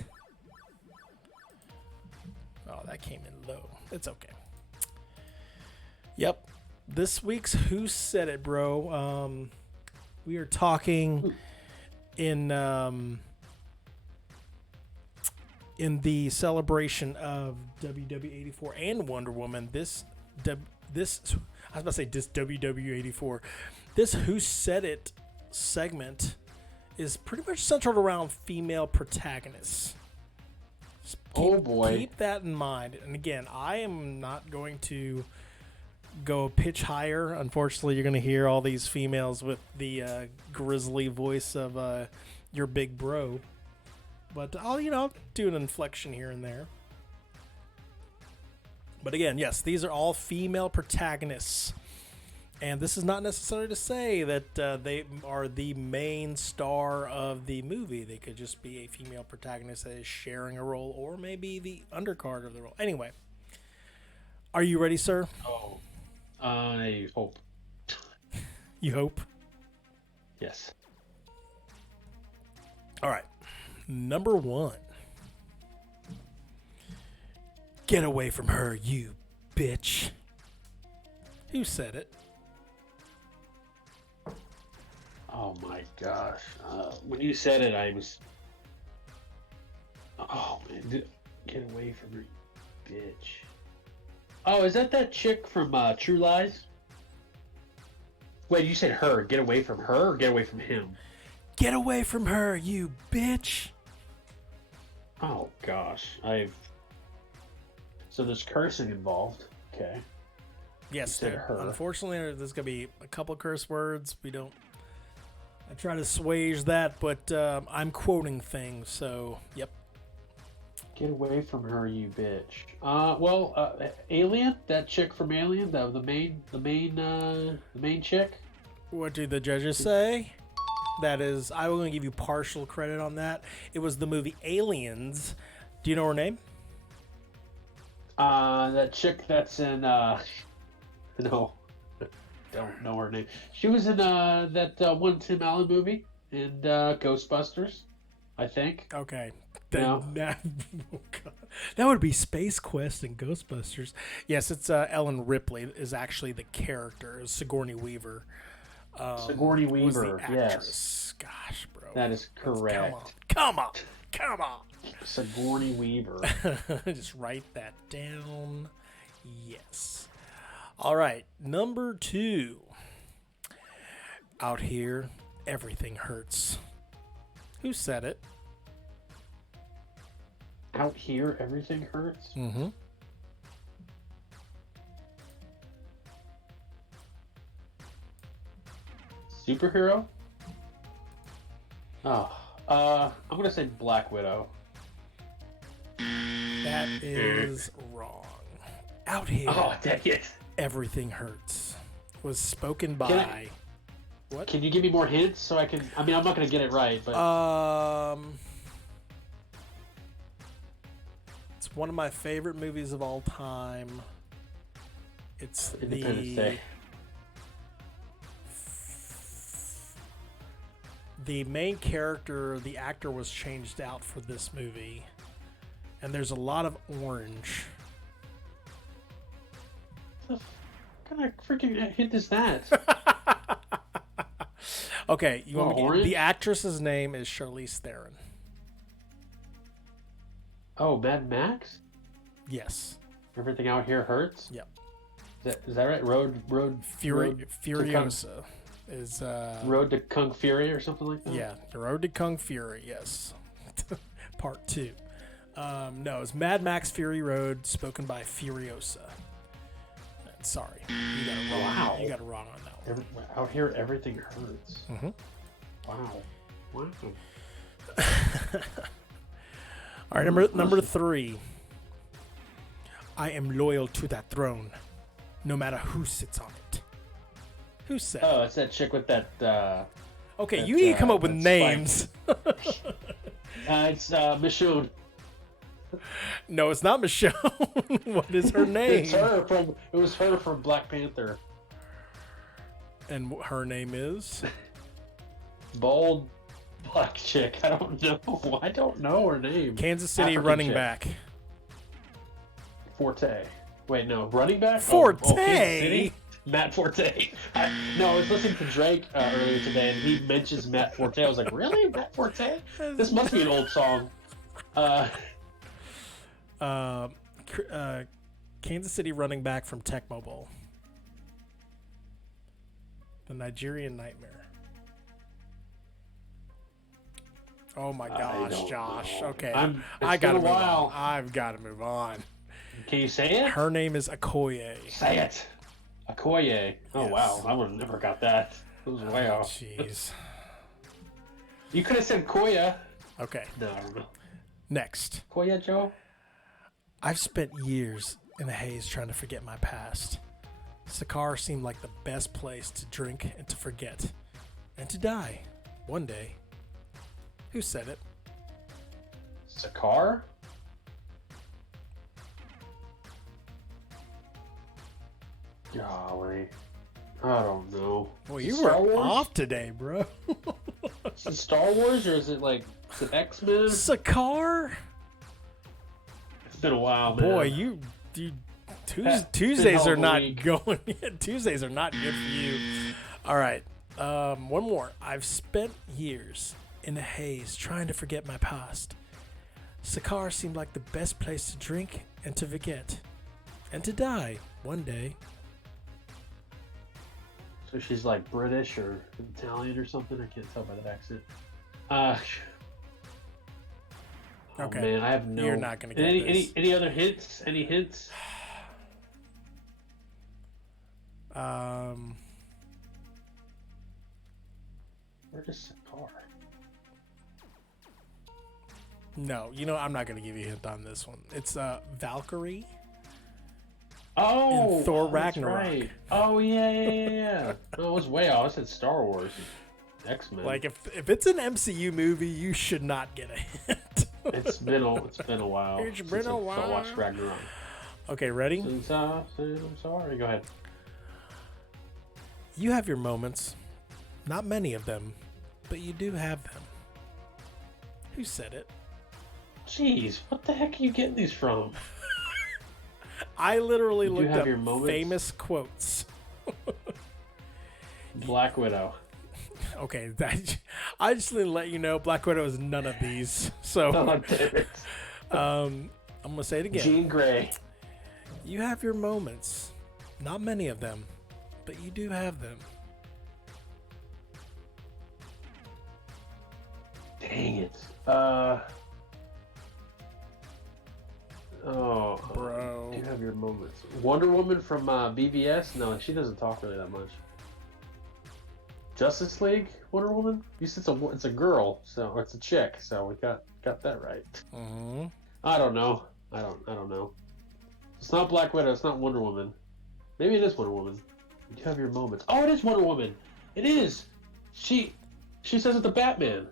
Oh, that came in low. It's okay. Yep. This week's Who Said It, bro. We are talking in the celebration of WW84 and Wonder Woman. This I was about to say this WW84. This Who Said It segment is pretty much centered around female protagonists. Oh boy. Keep that in mind. And again, I am not going to go pitch higher. Unfortunately, you're going to hear all these females with the grizzly voice of your big bro. But I'll do an inflection here and there. But again, yes, these are all female protagonists. And this is not necessarily to say that they are the main star of the movie. They could just be a female protagonist that is sharing a role, or maybe the undercard of the role. Anyway, are you ready, sir? Oh, I hope. You hope? Yes. All right. Number 1. Get away from her, you bitch. Who said it? Oh my gosh. When you said it, I was. Oh man, get away from her, you bitch. Oh, is that chick from True Lies? Wait, you said her. Get away from her or get away from him? Get away from her, you bitch. Oh gosh, So there's cursing involved. Okay. Yes, said her. Unfortunately, there's going to be a couple curse words. I try to assuage that, but I'm quoting things, so yep. Get away from her, you bitch. Alien, that chick from Alien, the main chick. What do the judges say? That is, I will going to give you partial credit on that. It was the movie Aliens. Do you know her name? That chick that's in no, don't know her name. She was in that one Tim Allen movie in Ghostbusters, I think. Okay. No. Oh God. That would be Space Quest and Ghostbusters. Yes, it's Ellen Ripley is actually the character, Sigourney Weaver. Sigourney Was Weaver, the actress. yes. Gosh, bro. That is correct. Come on. Sigourney Weaver. Just write that down. Yes. All right. Number 2. Out here, everything hurts. Who said it? Out here, everything hurts. Mm-hmm. Superhero? Oh, I'm gonna say Black Widow. That is wrong. Out here, Oh, dang it! everything hurts. Was spoken by. What? Can you give me more hints so I can? I mean, I'm not gonna get it right, but It's one of my favorite movies of all time. It's Independence Day. The main character, the actor was changed out for this movie. And there's a lot of orange. What kind of freaking hint is that? Okay, you want me orange? the actress's name is Charlize Theron. Oh, Mad Max? Yes. Everything out here hurts? Yep. Is that right? Road Furiosa is Road to Kung Fury or something like that? yeah, The Road to Kung Fury, yes. Part 2. No, it's Mad Max Fury Road, spoken by Furiosa. Sorry, you got it wrong. Wow. You got it wrong on that one. Out here, everything hurts. Mm-hmm. Wow. All right, number 3. I am loyal to that throne, no matter who sits on it. Who said? Oh, it's that chick with that. Okay, that, you need to come up with that names. It's Michonne. No, it's not Michonne. What is her name? It's her from. It was her from Black Panther. And her name is? Bald black chick. I don't know. I don't know her name. Kansas City African running chick. back. Forte. Wait, no, running back. Forte. Kansas City? Matt Forte. No, I was listening to Drake earlier today, and he mentions Matt Forte. I was like, really, Matt Forte? This must be an old song. Kansas City running back from Tecmo Bowl. The Nigerian Nightmare. Oh my I gosh, don't Josh. know. Okay. It's I gotta been a move while. on. I've got to move on. Can you say it? Her name is Okoye. Say it. Okoye. Oh, Yes. wow. I would have never got that. It was way off. Jeez. You could have said Koya. Okay. No, I don't know. Next. Koya Joe? I've spent years in the haze trying to forget my past. Sakar seemed like the best place to drink and to forget. And to die. One day. Who said it? Sakar? Golly. I don't know. Well, Is it you Star were Wars? off today, bro. Is it Star Wars or is it like is it X-Men? Sakar? It's been a while, man. Boy, you Tuesdays hell are of a not week. going. Tuesdays are not good for you. All right, one more. I've spent years in the haze trying to forget my past. Sakar seemed like the best place to drink and to forget, and to die one day. So she's like British or Italian or something. I can't tell by that accent. Oh Okay. man, I have no. You're not gonna get this. Any other hints? Any hints? Where is Sakar? No, I'm not gonna give you a hint on this one. It's Valkyrie. Oh, In Thor that's Ragnarok. right. Oh yeah. No, it was way off. I said Star Wars, X-Men. Like if it's an MCU movie, you should not get a hint. it's been a while. It's since been a I while. watched Ragnarok. Okay, ready? I'm sorry. Go ahead. You have your moments. Not many of them, but you do have them. Who said it? Jeez, what the heck are you getting these from? I literally You do looked have up your moments? famous quotes. Black Widow. Okay, I just need to let you know Black Widow is none of these. So Oh, damn it. I'm gonna say it again. Jean Grey. You have your moments. Not many of them, but you do have them. Dang it. Bro. You have your moments. Wonder Woman from BVS? No, she doesn't talk really that much. Justice League? Wonder Woman? You said it's a girl, or it's a chick, so we got that right. Mm-hmm. I don't know. I don't know. It's not Black Widow. It's not Wonder Woman. Maybe it is Wonder Woman. You have your moments. Oh, it is Wonder Woman. It is. She says it to Batman,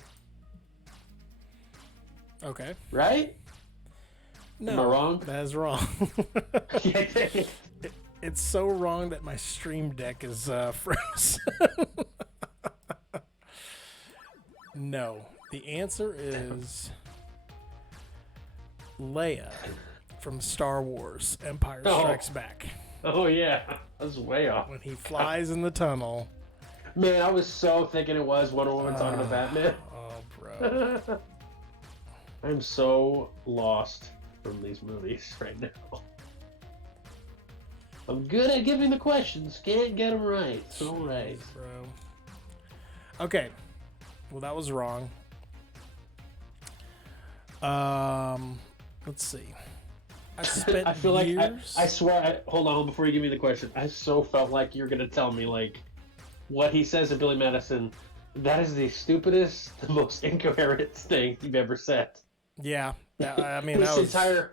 Okay. right? No, Am I wrong? That is wrong. Yeah, dang it. It's so wrong that my stream deck is frozen. No, the answer is Leia from Star Wars: Empire Oh. Strikes Back. Oh yeah, that was way off. When he flies in the tunnel. Man, I was so thinking it was Wonder Woman talking to Batman. Oh, bro. I'm so lost from these movies right now. I'm good at giving the questions, can't get them right. It's all right. Bro. Okay. Well, that was wrong. Let's see. I spent I feel like years. I swear. Hold on, before you give me the question. I so felt like you're gonna tell me like what he says to Billy Madison. That is the stupidest, the most incoherent thing you've ever said. Yeah. I mean, This that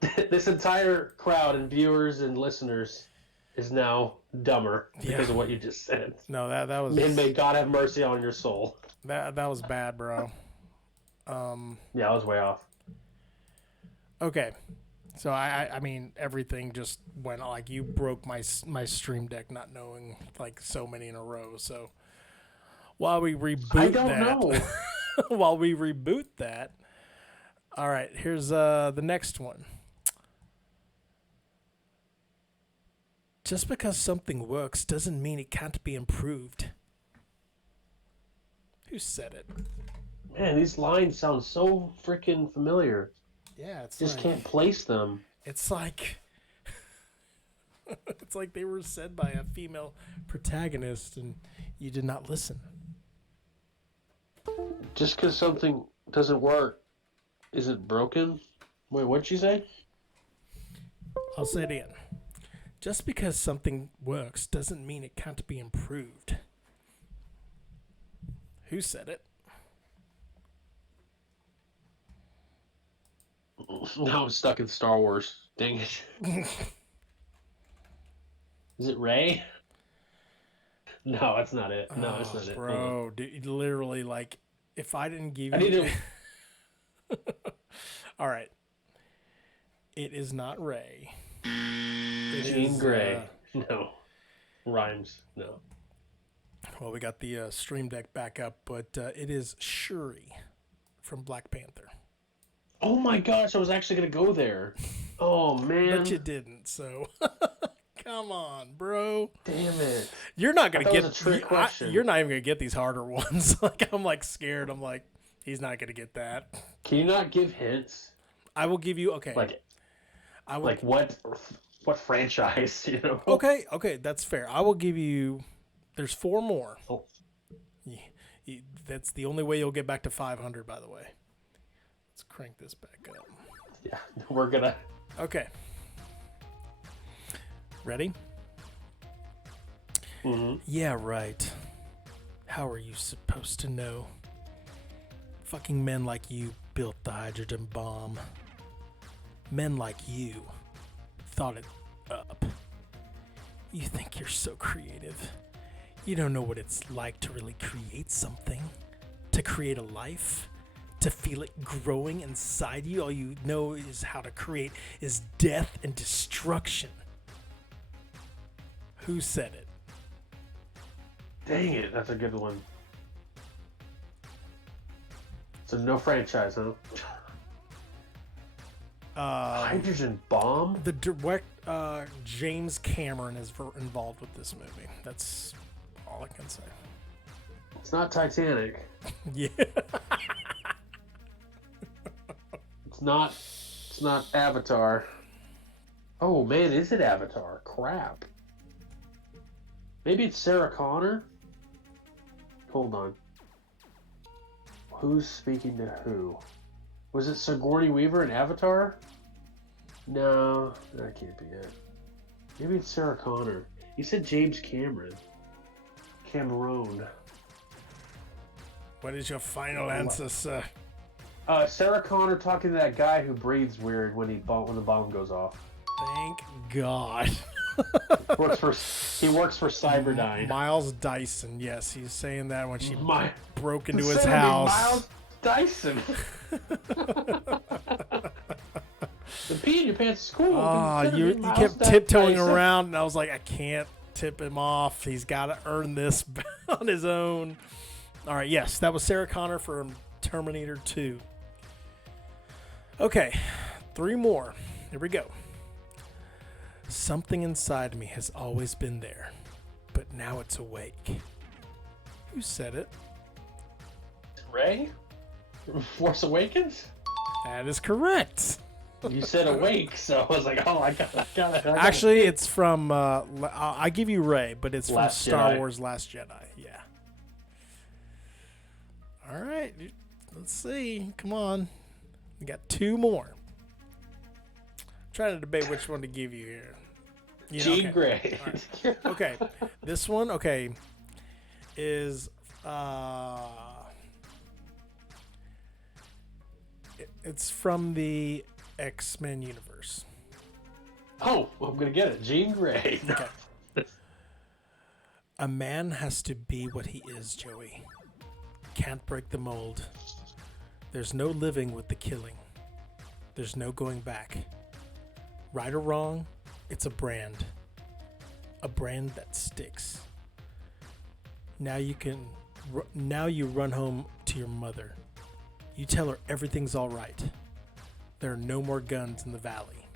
was this entire crowd and viewers and listeners is now dumber because Yeah. of what you just said. no, that was And may God have mercy on your soul. that was bad, bro. Yeah, I was way off. Okay. So I mean everything just went like you broke my stream deck not knowing like so many in a row. So while we reboot I don't that, know. while we reboot that, all right, here's the next one. Just because something works doesn't mean it can't be improved. Who said it? Man, these lines sound so freaking familiar. Yeah, it's Just like, can't place them. It's like it's like they were said by a female protagonist and you did not listen. Just because something doesn't work isn't broken. Wait, what'd she say? I'll say it again. Just because something works doesn't mean it can't be improved. Who said it? Now I'm stuck in Star Wars. Dang it. Is it Ray? No, that's not it. No, that's not it. Bro, dude, literally, like, if I didn't give I you... need to... All right. It is not Ray. Jean Grey. No. Rhymes. No. Well, we got the stream deck back up, but it is Shuri from Black Panther. Oh my gosh, I was actually going to go there. Oh, man. But you didn't, so... Come on, bro. Damn it. You're not going to get... That was a trick question. You're not even going to get these harder ones. Like, I'm, like, scared. I'm like, he's not going to get that. Can you not give hints? I will give you... Okay. Like, I will, like what franchise, you know? Okay, that's fair. I will give you... There's 4 more. Oh. That's the only way you'll get back to 500, by the way. Let's crank this back up. Yeah, we're going to... Okay. Ready? Mm-hmm. Yeah, right. How are you supposed to know? Fucking men like you built the hydrogen bomb. Men like you thought it up. You think you're so creative. You don't know what it's like to really create something. To create a life. To feel it growing inside you. All you know is how to create is death and destruction. Who said it? Dang it, that's a good one. So no franchise, huh? Hydrogen bomb? The direct James Cameron is involved with this movie. That's all I can say. It's not Titanic. Yeah. It's not Avatar. Oh man, is it Avatar? Crap. Maybe it's Sarah Connor? Hold on. Who's speaking to who? Was it Sigourney Weaver in Avatar? No, that can't be it. Maybe it's Sarah Connor. You said James Cameron. Cameron. What is your final answer, sir? Sarah Connor talking to that guy who breathes weird when the bomb goes off. Thank God. He works for Cyberdyne. Miles Dyson, yes, he's saying that when she broke into his Insanity, house. Miles Dyson. The pee in your pants is cool. You kept tiptoeing around, and I was like, I can't tip him off. He's got to earn this on his own. All right, yes, that was Sarah Connor from Terminator 2. Okay, 3 more. Here we go. Something inside me has always been there, but now it's awake. Who said it? Ray? Force Awakens? That is correct. You said awake, so I was like, oh, I got it. Actually, it's from, I give you Ray, but it's from Last Star Jedi. Wars Last Jedi. Yeah. All right. Let's see. Come on. We got 2 more. Trying to debate which one to give you here. Jean Grey. Right. Okay. This one, is it's from the X-Men universe. Oh, I'm gonna get it. Jean Grey. Okay. A man has to be what he is, Joey. Can't break the mold. There's no living with the killing. There's no going back. Right or wrong, it's a brand. A brand that sticks. Now you run home to your mother. You tell her everything's all right. There are no more guns in the valley.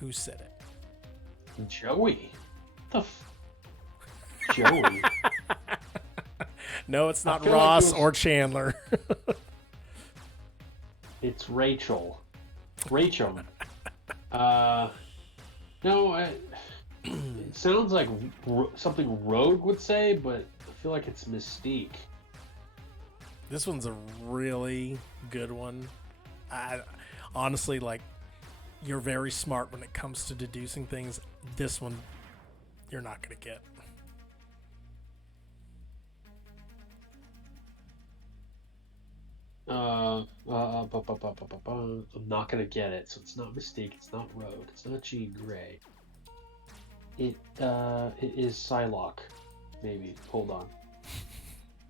Who said it? Joey. Joey. No, it's not feel Ross like or Chandler. It's Rachel. Rachel. No, it sounds like something Rogue would say, but I feel like it's Mystique. This one's a really good one. I honestly, like, you're very smart when it comes to deducing things. This one, you're not going to get. I'm not gonna get it. So it's not Mystique. It's not Rogue. It's not Jean Grey. It is Psylocke. Maybe. Hold on.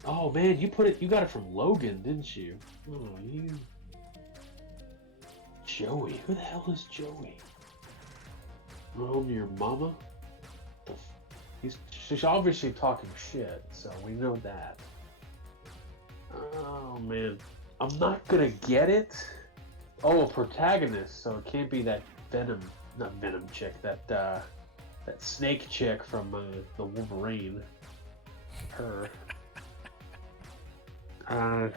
Oh man, you got it from Logan, didn't you? Oh, you. Joey. Who the hell is Joey? Run home to your mama? She's obviously talking shit, so we know that. Oh man, I'm not gonna get it. Oh, a protagonist, so it can't be that not Venom chick, that snake chick from the Wolverine. Her. Run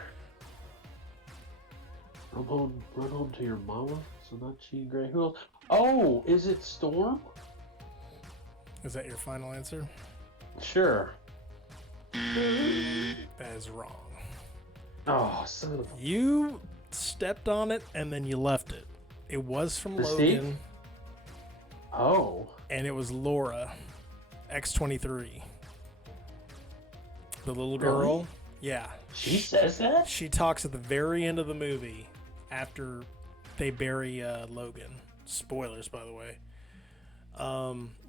home to your mama. So not Jean Grey. Who else? Oh, is it Storm? Is that your final answer? Sure. That is wrong. Oh, son of a... You stepped on it and then you left it. It was from Mystique? Logan. Oh. And it was Laura, X-23. The little girl. Really? Yeah. She says that? She talks at the very end of the movie after they bury Logan. Spoilers, by the way.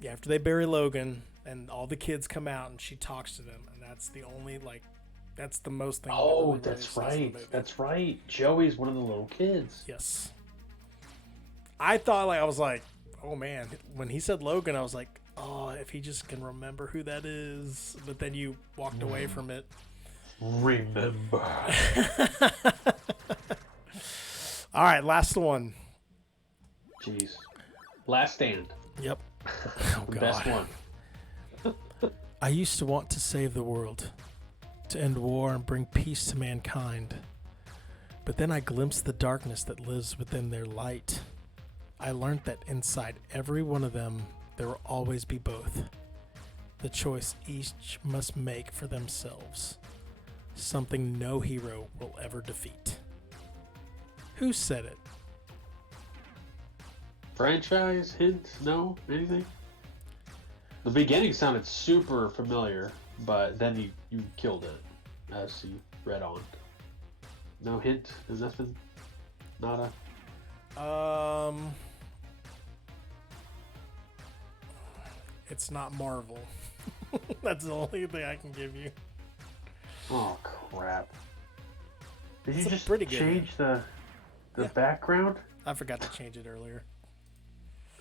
Yeah, after they bury Logan and all the kids come out and she talks to them, and that's the only, like, that's the most thing. Oh, that's right. That's right. Joey's one of the little kids. Yes. I thought, like, I was like, oh man, when he said Logan, I was like, oh, if he just can remember who that is. But then you walked away from it. Remember. All right, last one. Jeez. Last Stand. Yep. The best one. I used to want to save the world, to end war and bring peace to mankind. But then I glimpsed the darkness that lives within their light. I learned that inside every one of them, there will always be both. The choice each must make for themselves. Something no hero will ever defeat. Who said it? Franchise? Hint? No? Anything? The beginning sounded super familiar, but then you killed it as you read on. No hint? There's nothing? Nada? It's not Marvel. That's the only thing I can give you. Oh, crap. Did you It's just pretty good. change the background? I forgot to change it earlier.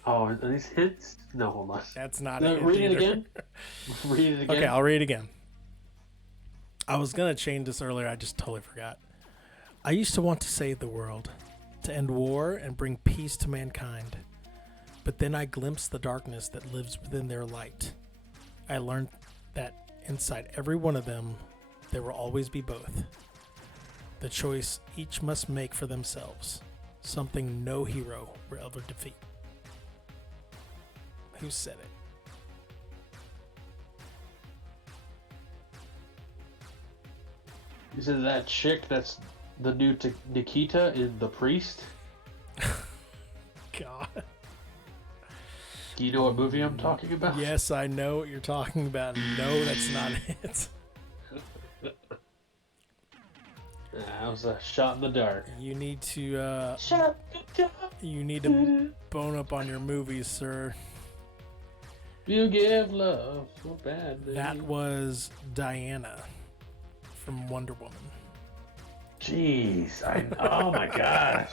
Oh, are these hints? No, hold on. That's not No, it. read it either. again. Read it again. Okay, I'll read it again. I was going to change this earlier. I just totally forgot. I used to want to save the world, to end war and bring peace to mankind. But then I glimpsed the darkness that lives within their light. I learned that inside every one of them, there will always be both. The choice each must make for themselves. Something no hero will ever defeat. Who said it? Is it that chick that's the new Nikita in The Priest? God. Do you know what movie I'm talking about? Yes, I know what you're talking about. No, that's not it. That was a shot in the dark. You need to Shot in the dark. you need to bone up on your movies, sir. You give love so badly. That was Diana from Wonder Woman. Jeez, oh my gosh.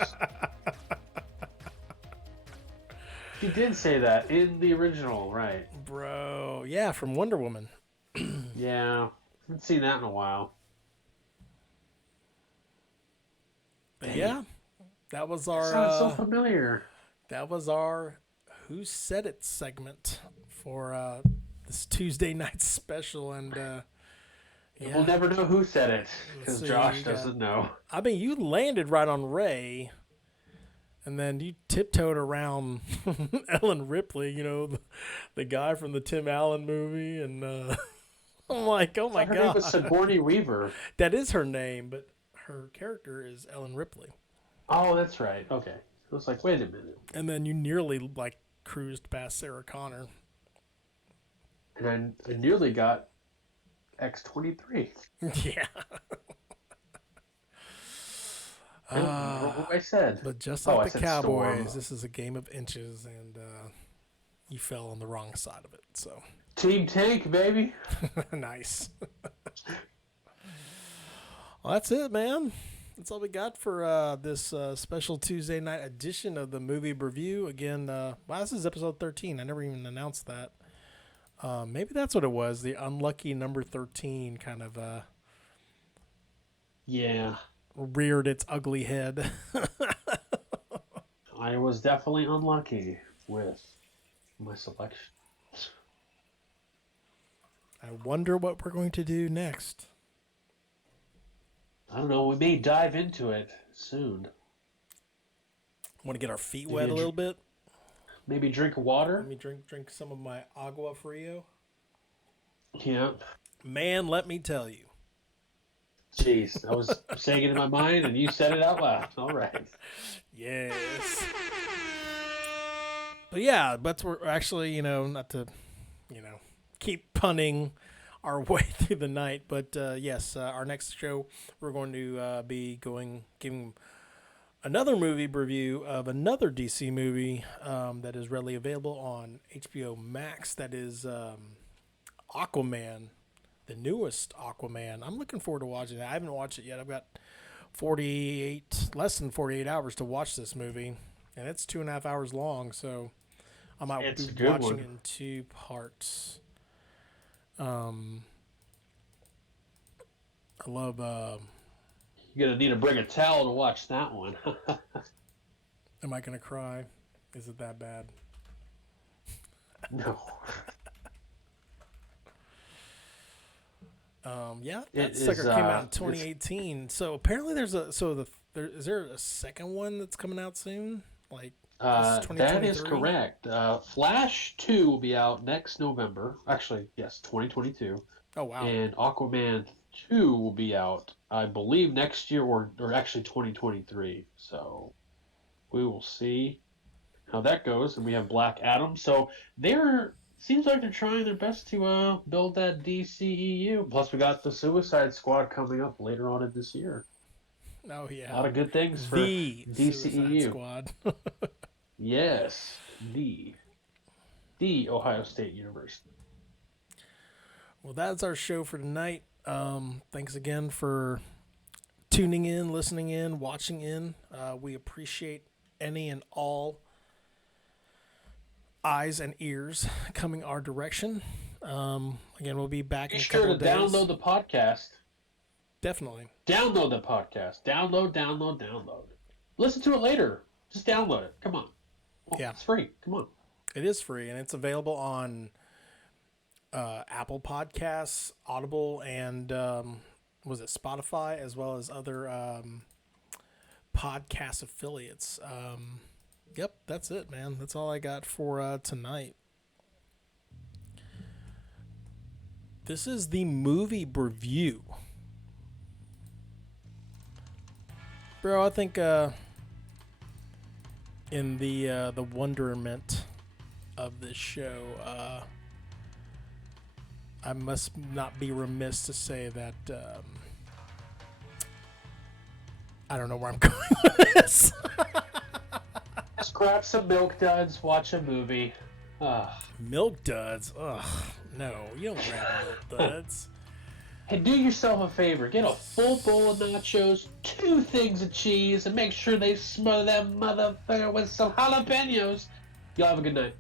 She did say that in the original, right? Bro, yeah, from Wonder Woman. Yeah, haven't seen that in a while. But yeah, that was our Sounds so familiar. that was our Who Said It segment for this Tuesday night special, and yeah. We'll never know who said it Let's because see, Josh you got- doesn't know. I mean, you landed right on Ray, and then you tiptoed around Ellen Ripley, you know, the guy from the Tim Allen movie, and I'm like, oh my Her name god, was Sigourney Weaver. that is her name, but her character is Ellen Ripley. Oh, that's right. Okay. I was like, wait a minute. And then you nearly like cruised past Sarah Connor. And I nearly got X-23. Yeah. What I said. But just I like the said Cowboys, Storm. this is a game of inches, and you fell on the wrong side of it. So Team Tank, baby. nice. Well, that's it, man. That's all we got for this special Tuesday night edition of the Movie Broview. Again, this is episode 13. I never even announced that. Maybe that's what it was. The unlucky number 13 kind of Yeah. reared its ugly head. I was definitely unlucky with my selection. I wonder what we're going to do next. I don't know. We may dive into it soon. Want to get our feet Maybe wet a little bit? Maybe drink water. Let me drink some of my agua frio. Yeah. Man, let me tell you. Jeez, I was saying it in my mind, and you said it out loud. All right. Yes. But yeah, but we're actually, not to, keep punning our way through the night. But yes, our next show, we're going to be giving another movie review of another DC movie that is readily available on HBO Max. That is Aquaman, the newest Aquaman. I'm looking forward to watching that. I haven't watched it yet. I've got less than 48 hours to watch this movie, and it's 2.5 hours long. So I might be watching it in 2 parts. I love. You're gonna need to bring a towel to watch that one. Am I gonna cry? Is it that bad? No. Yeah, that sucker came out in 2018. So apparently is there a second one that's coming out soon? Like that is correct. Flash 2 will be out next November. Actually, yes, 2022. Oh wow! And Aquaman 2 will be out, I believe, next year or actually 2023. So we will see how that goes. And we have Black Adam. So seems like they're trying their best to build that DCEU. Plus, we got the Suicide Squad coming up later on in this year. Oh yeah, a lot of good things for the DCEU. Suicide Squad. Yes, the Ohio State University. Well, that's our show for tonight. Thanks again for tuning in, listening in, watching in. We appreciate any and all eyes and ears coming our direction. Again, we'll be back in a couple of days. Be sure to download the podcast. Definitely. Download the podcast. Download. Listen to it later. Just download it. Come on. Yeah. It's free. Come on. It is free, and it's available on Apple Podcasts, Audible, and was it Spotify, as well as other podcast affiliates. Yep, that's it, man. That's all I got for tonight. This is the Movie Broview. Bro, I think in the wonderment of this show, I must not be remiss to say that I don't know where I'm going with this. Just grab some Milk Duds, watch a movie. Milk Duds? Ugh, no, you don't grab Milk Duds. Hey, do yourself a favor. Get a full bowl of nachos, 2 things of cheese, and make sure they smother that motherfucker with some jalapenos. Y'all have a good night.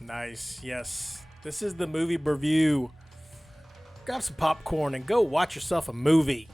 Nice, yes. This is the Movie Broview. Grab some popcorn and go watch yourself a movie.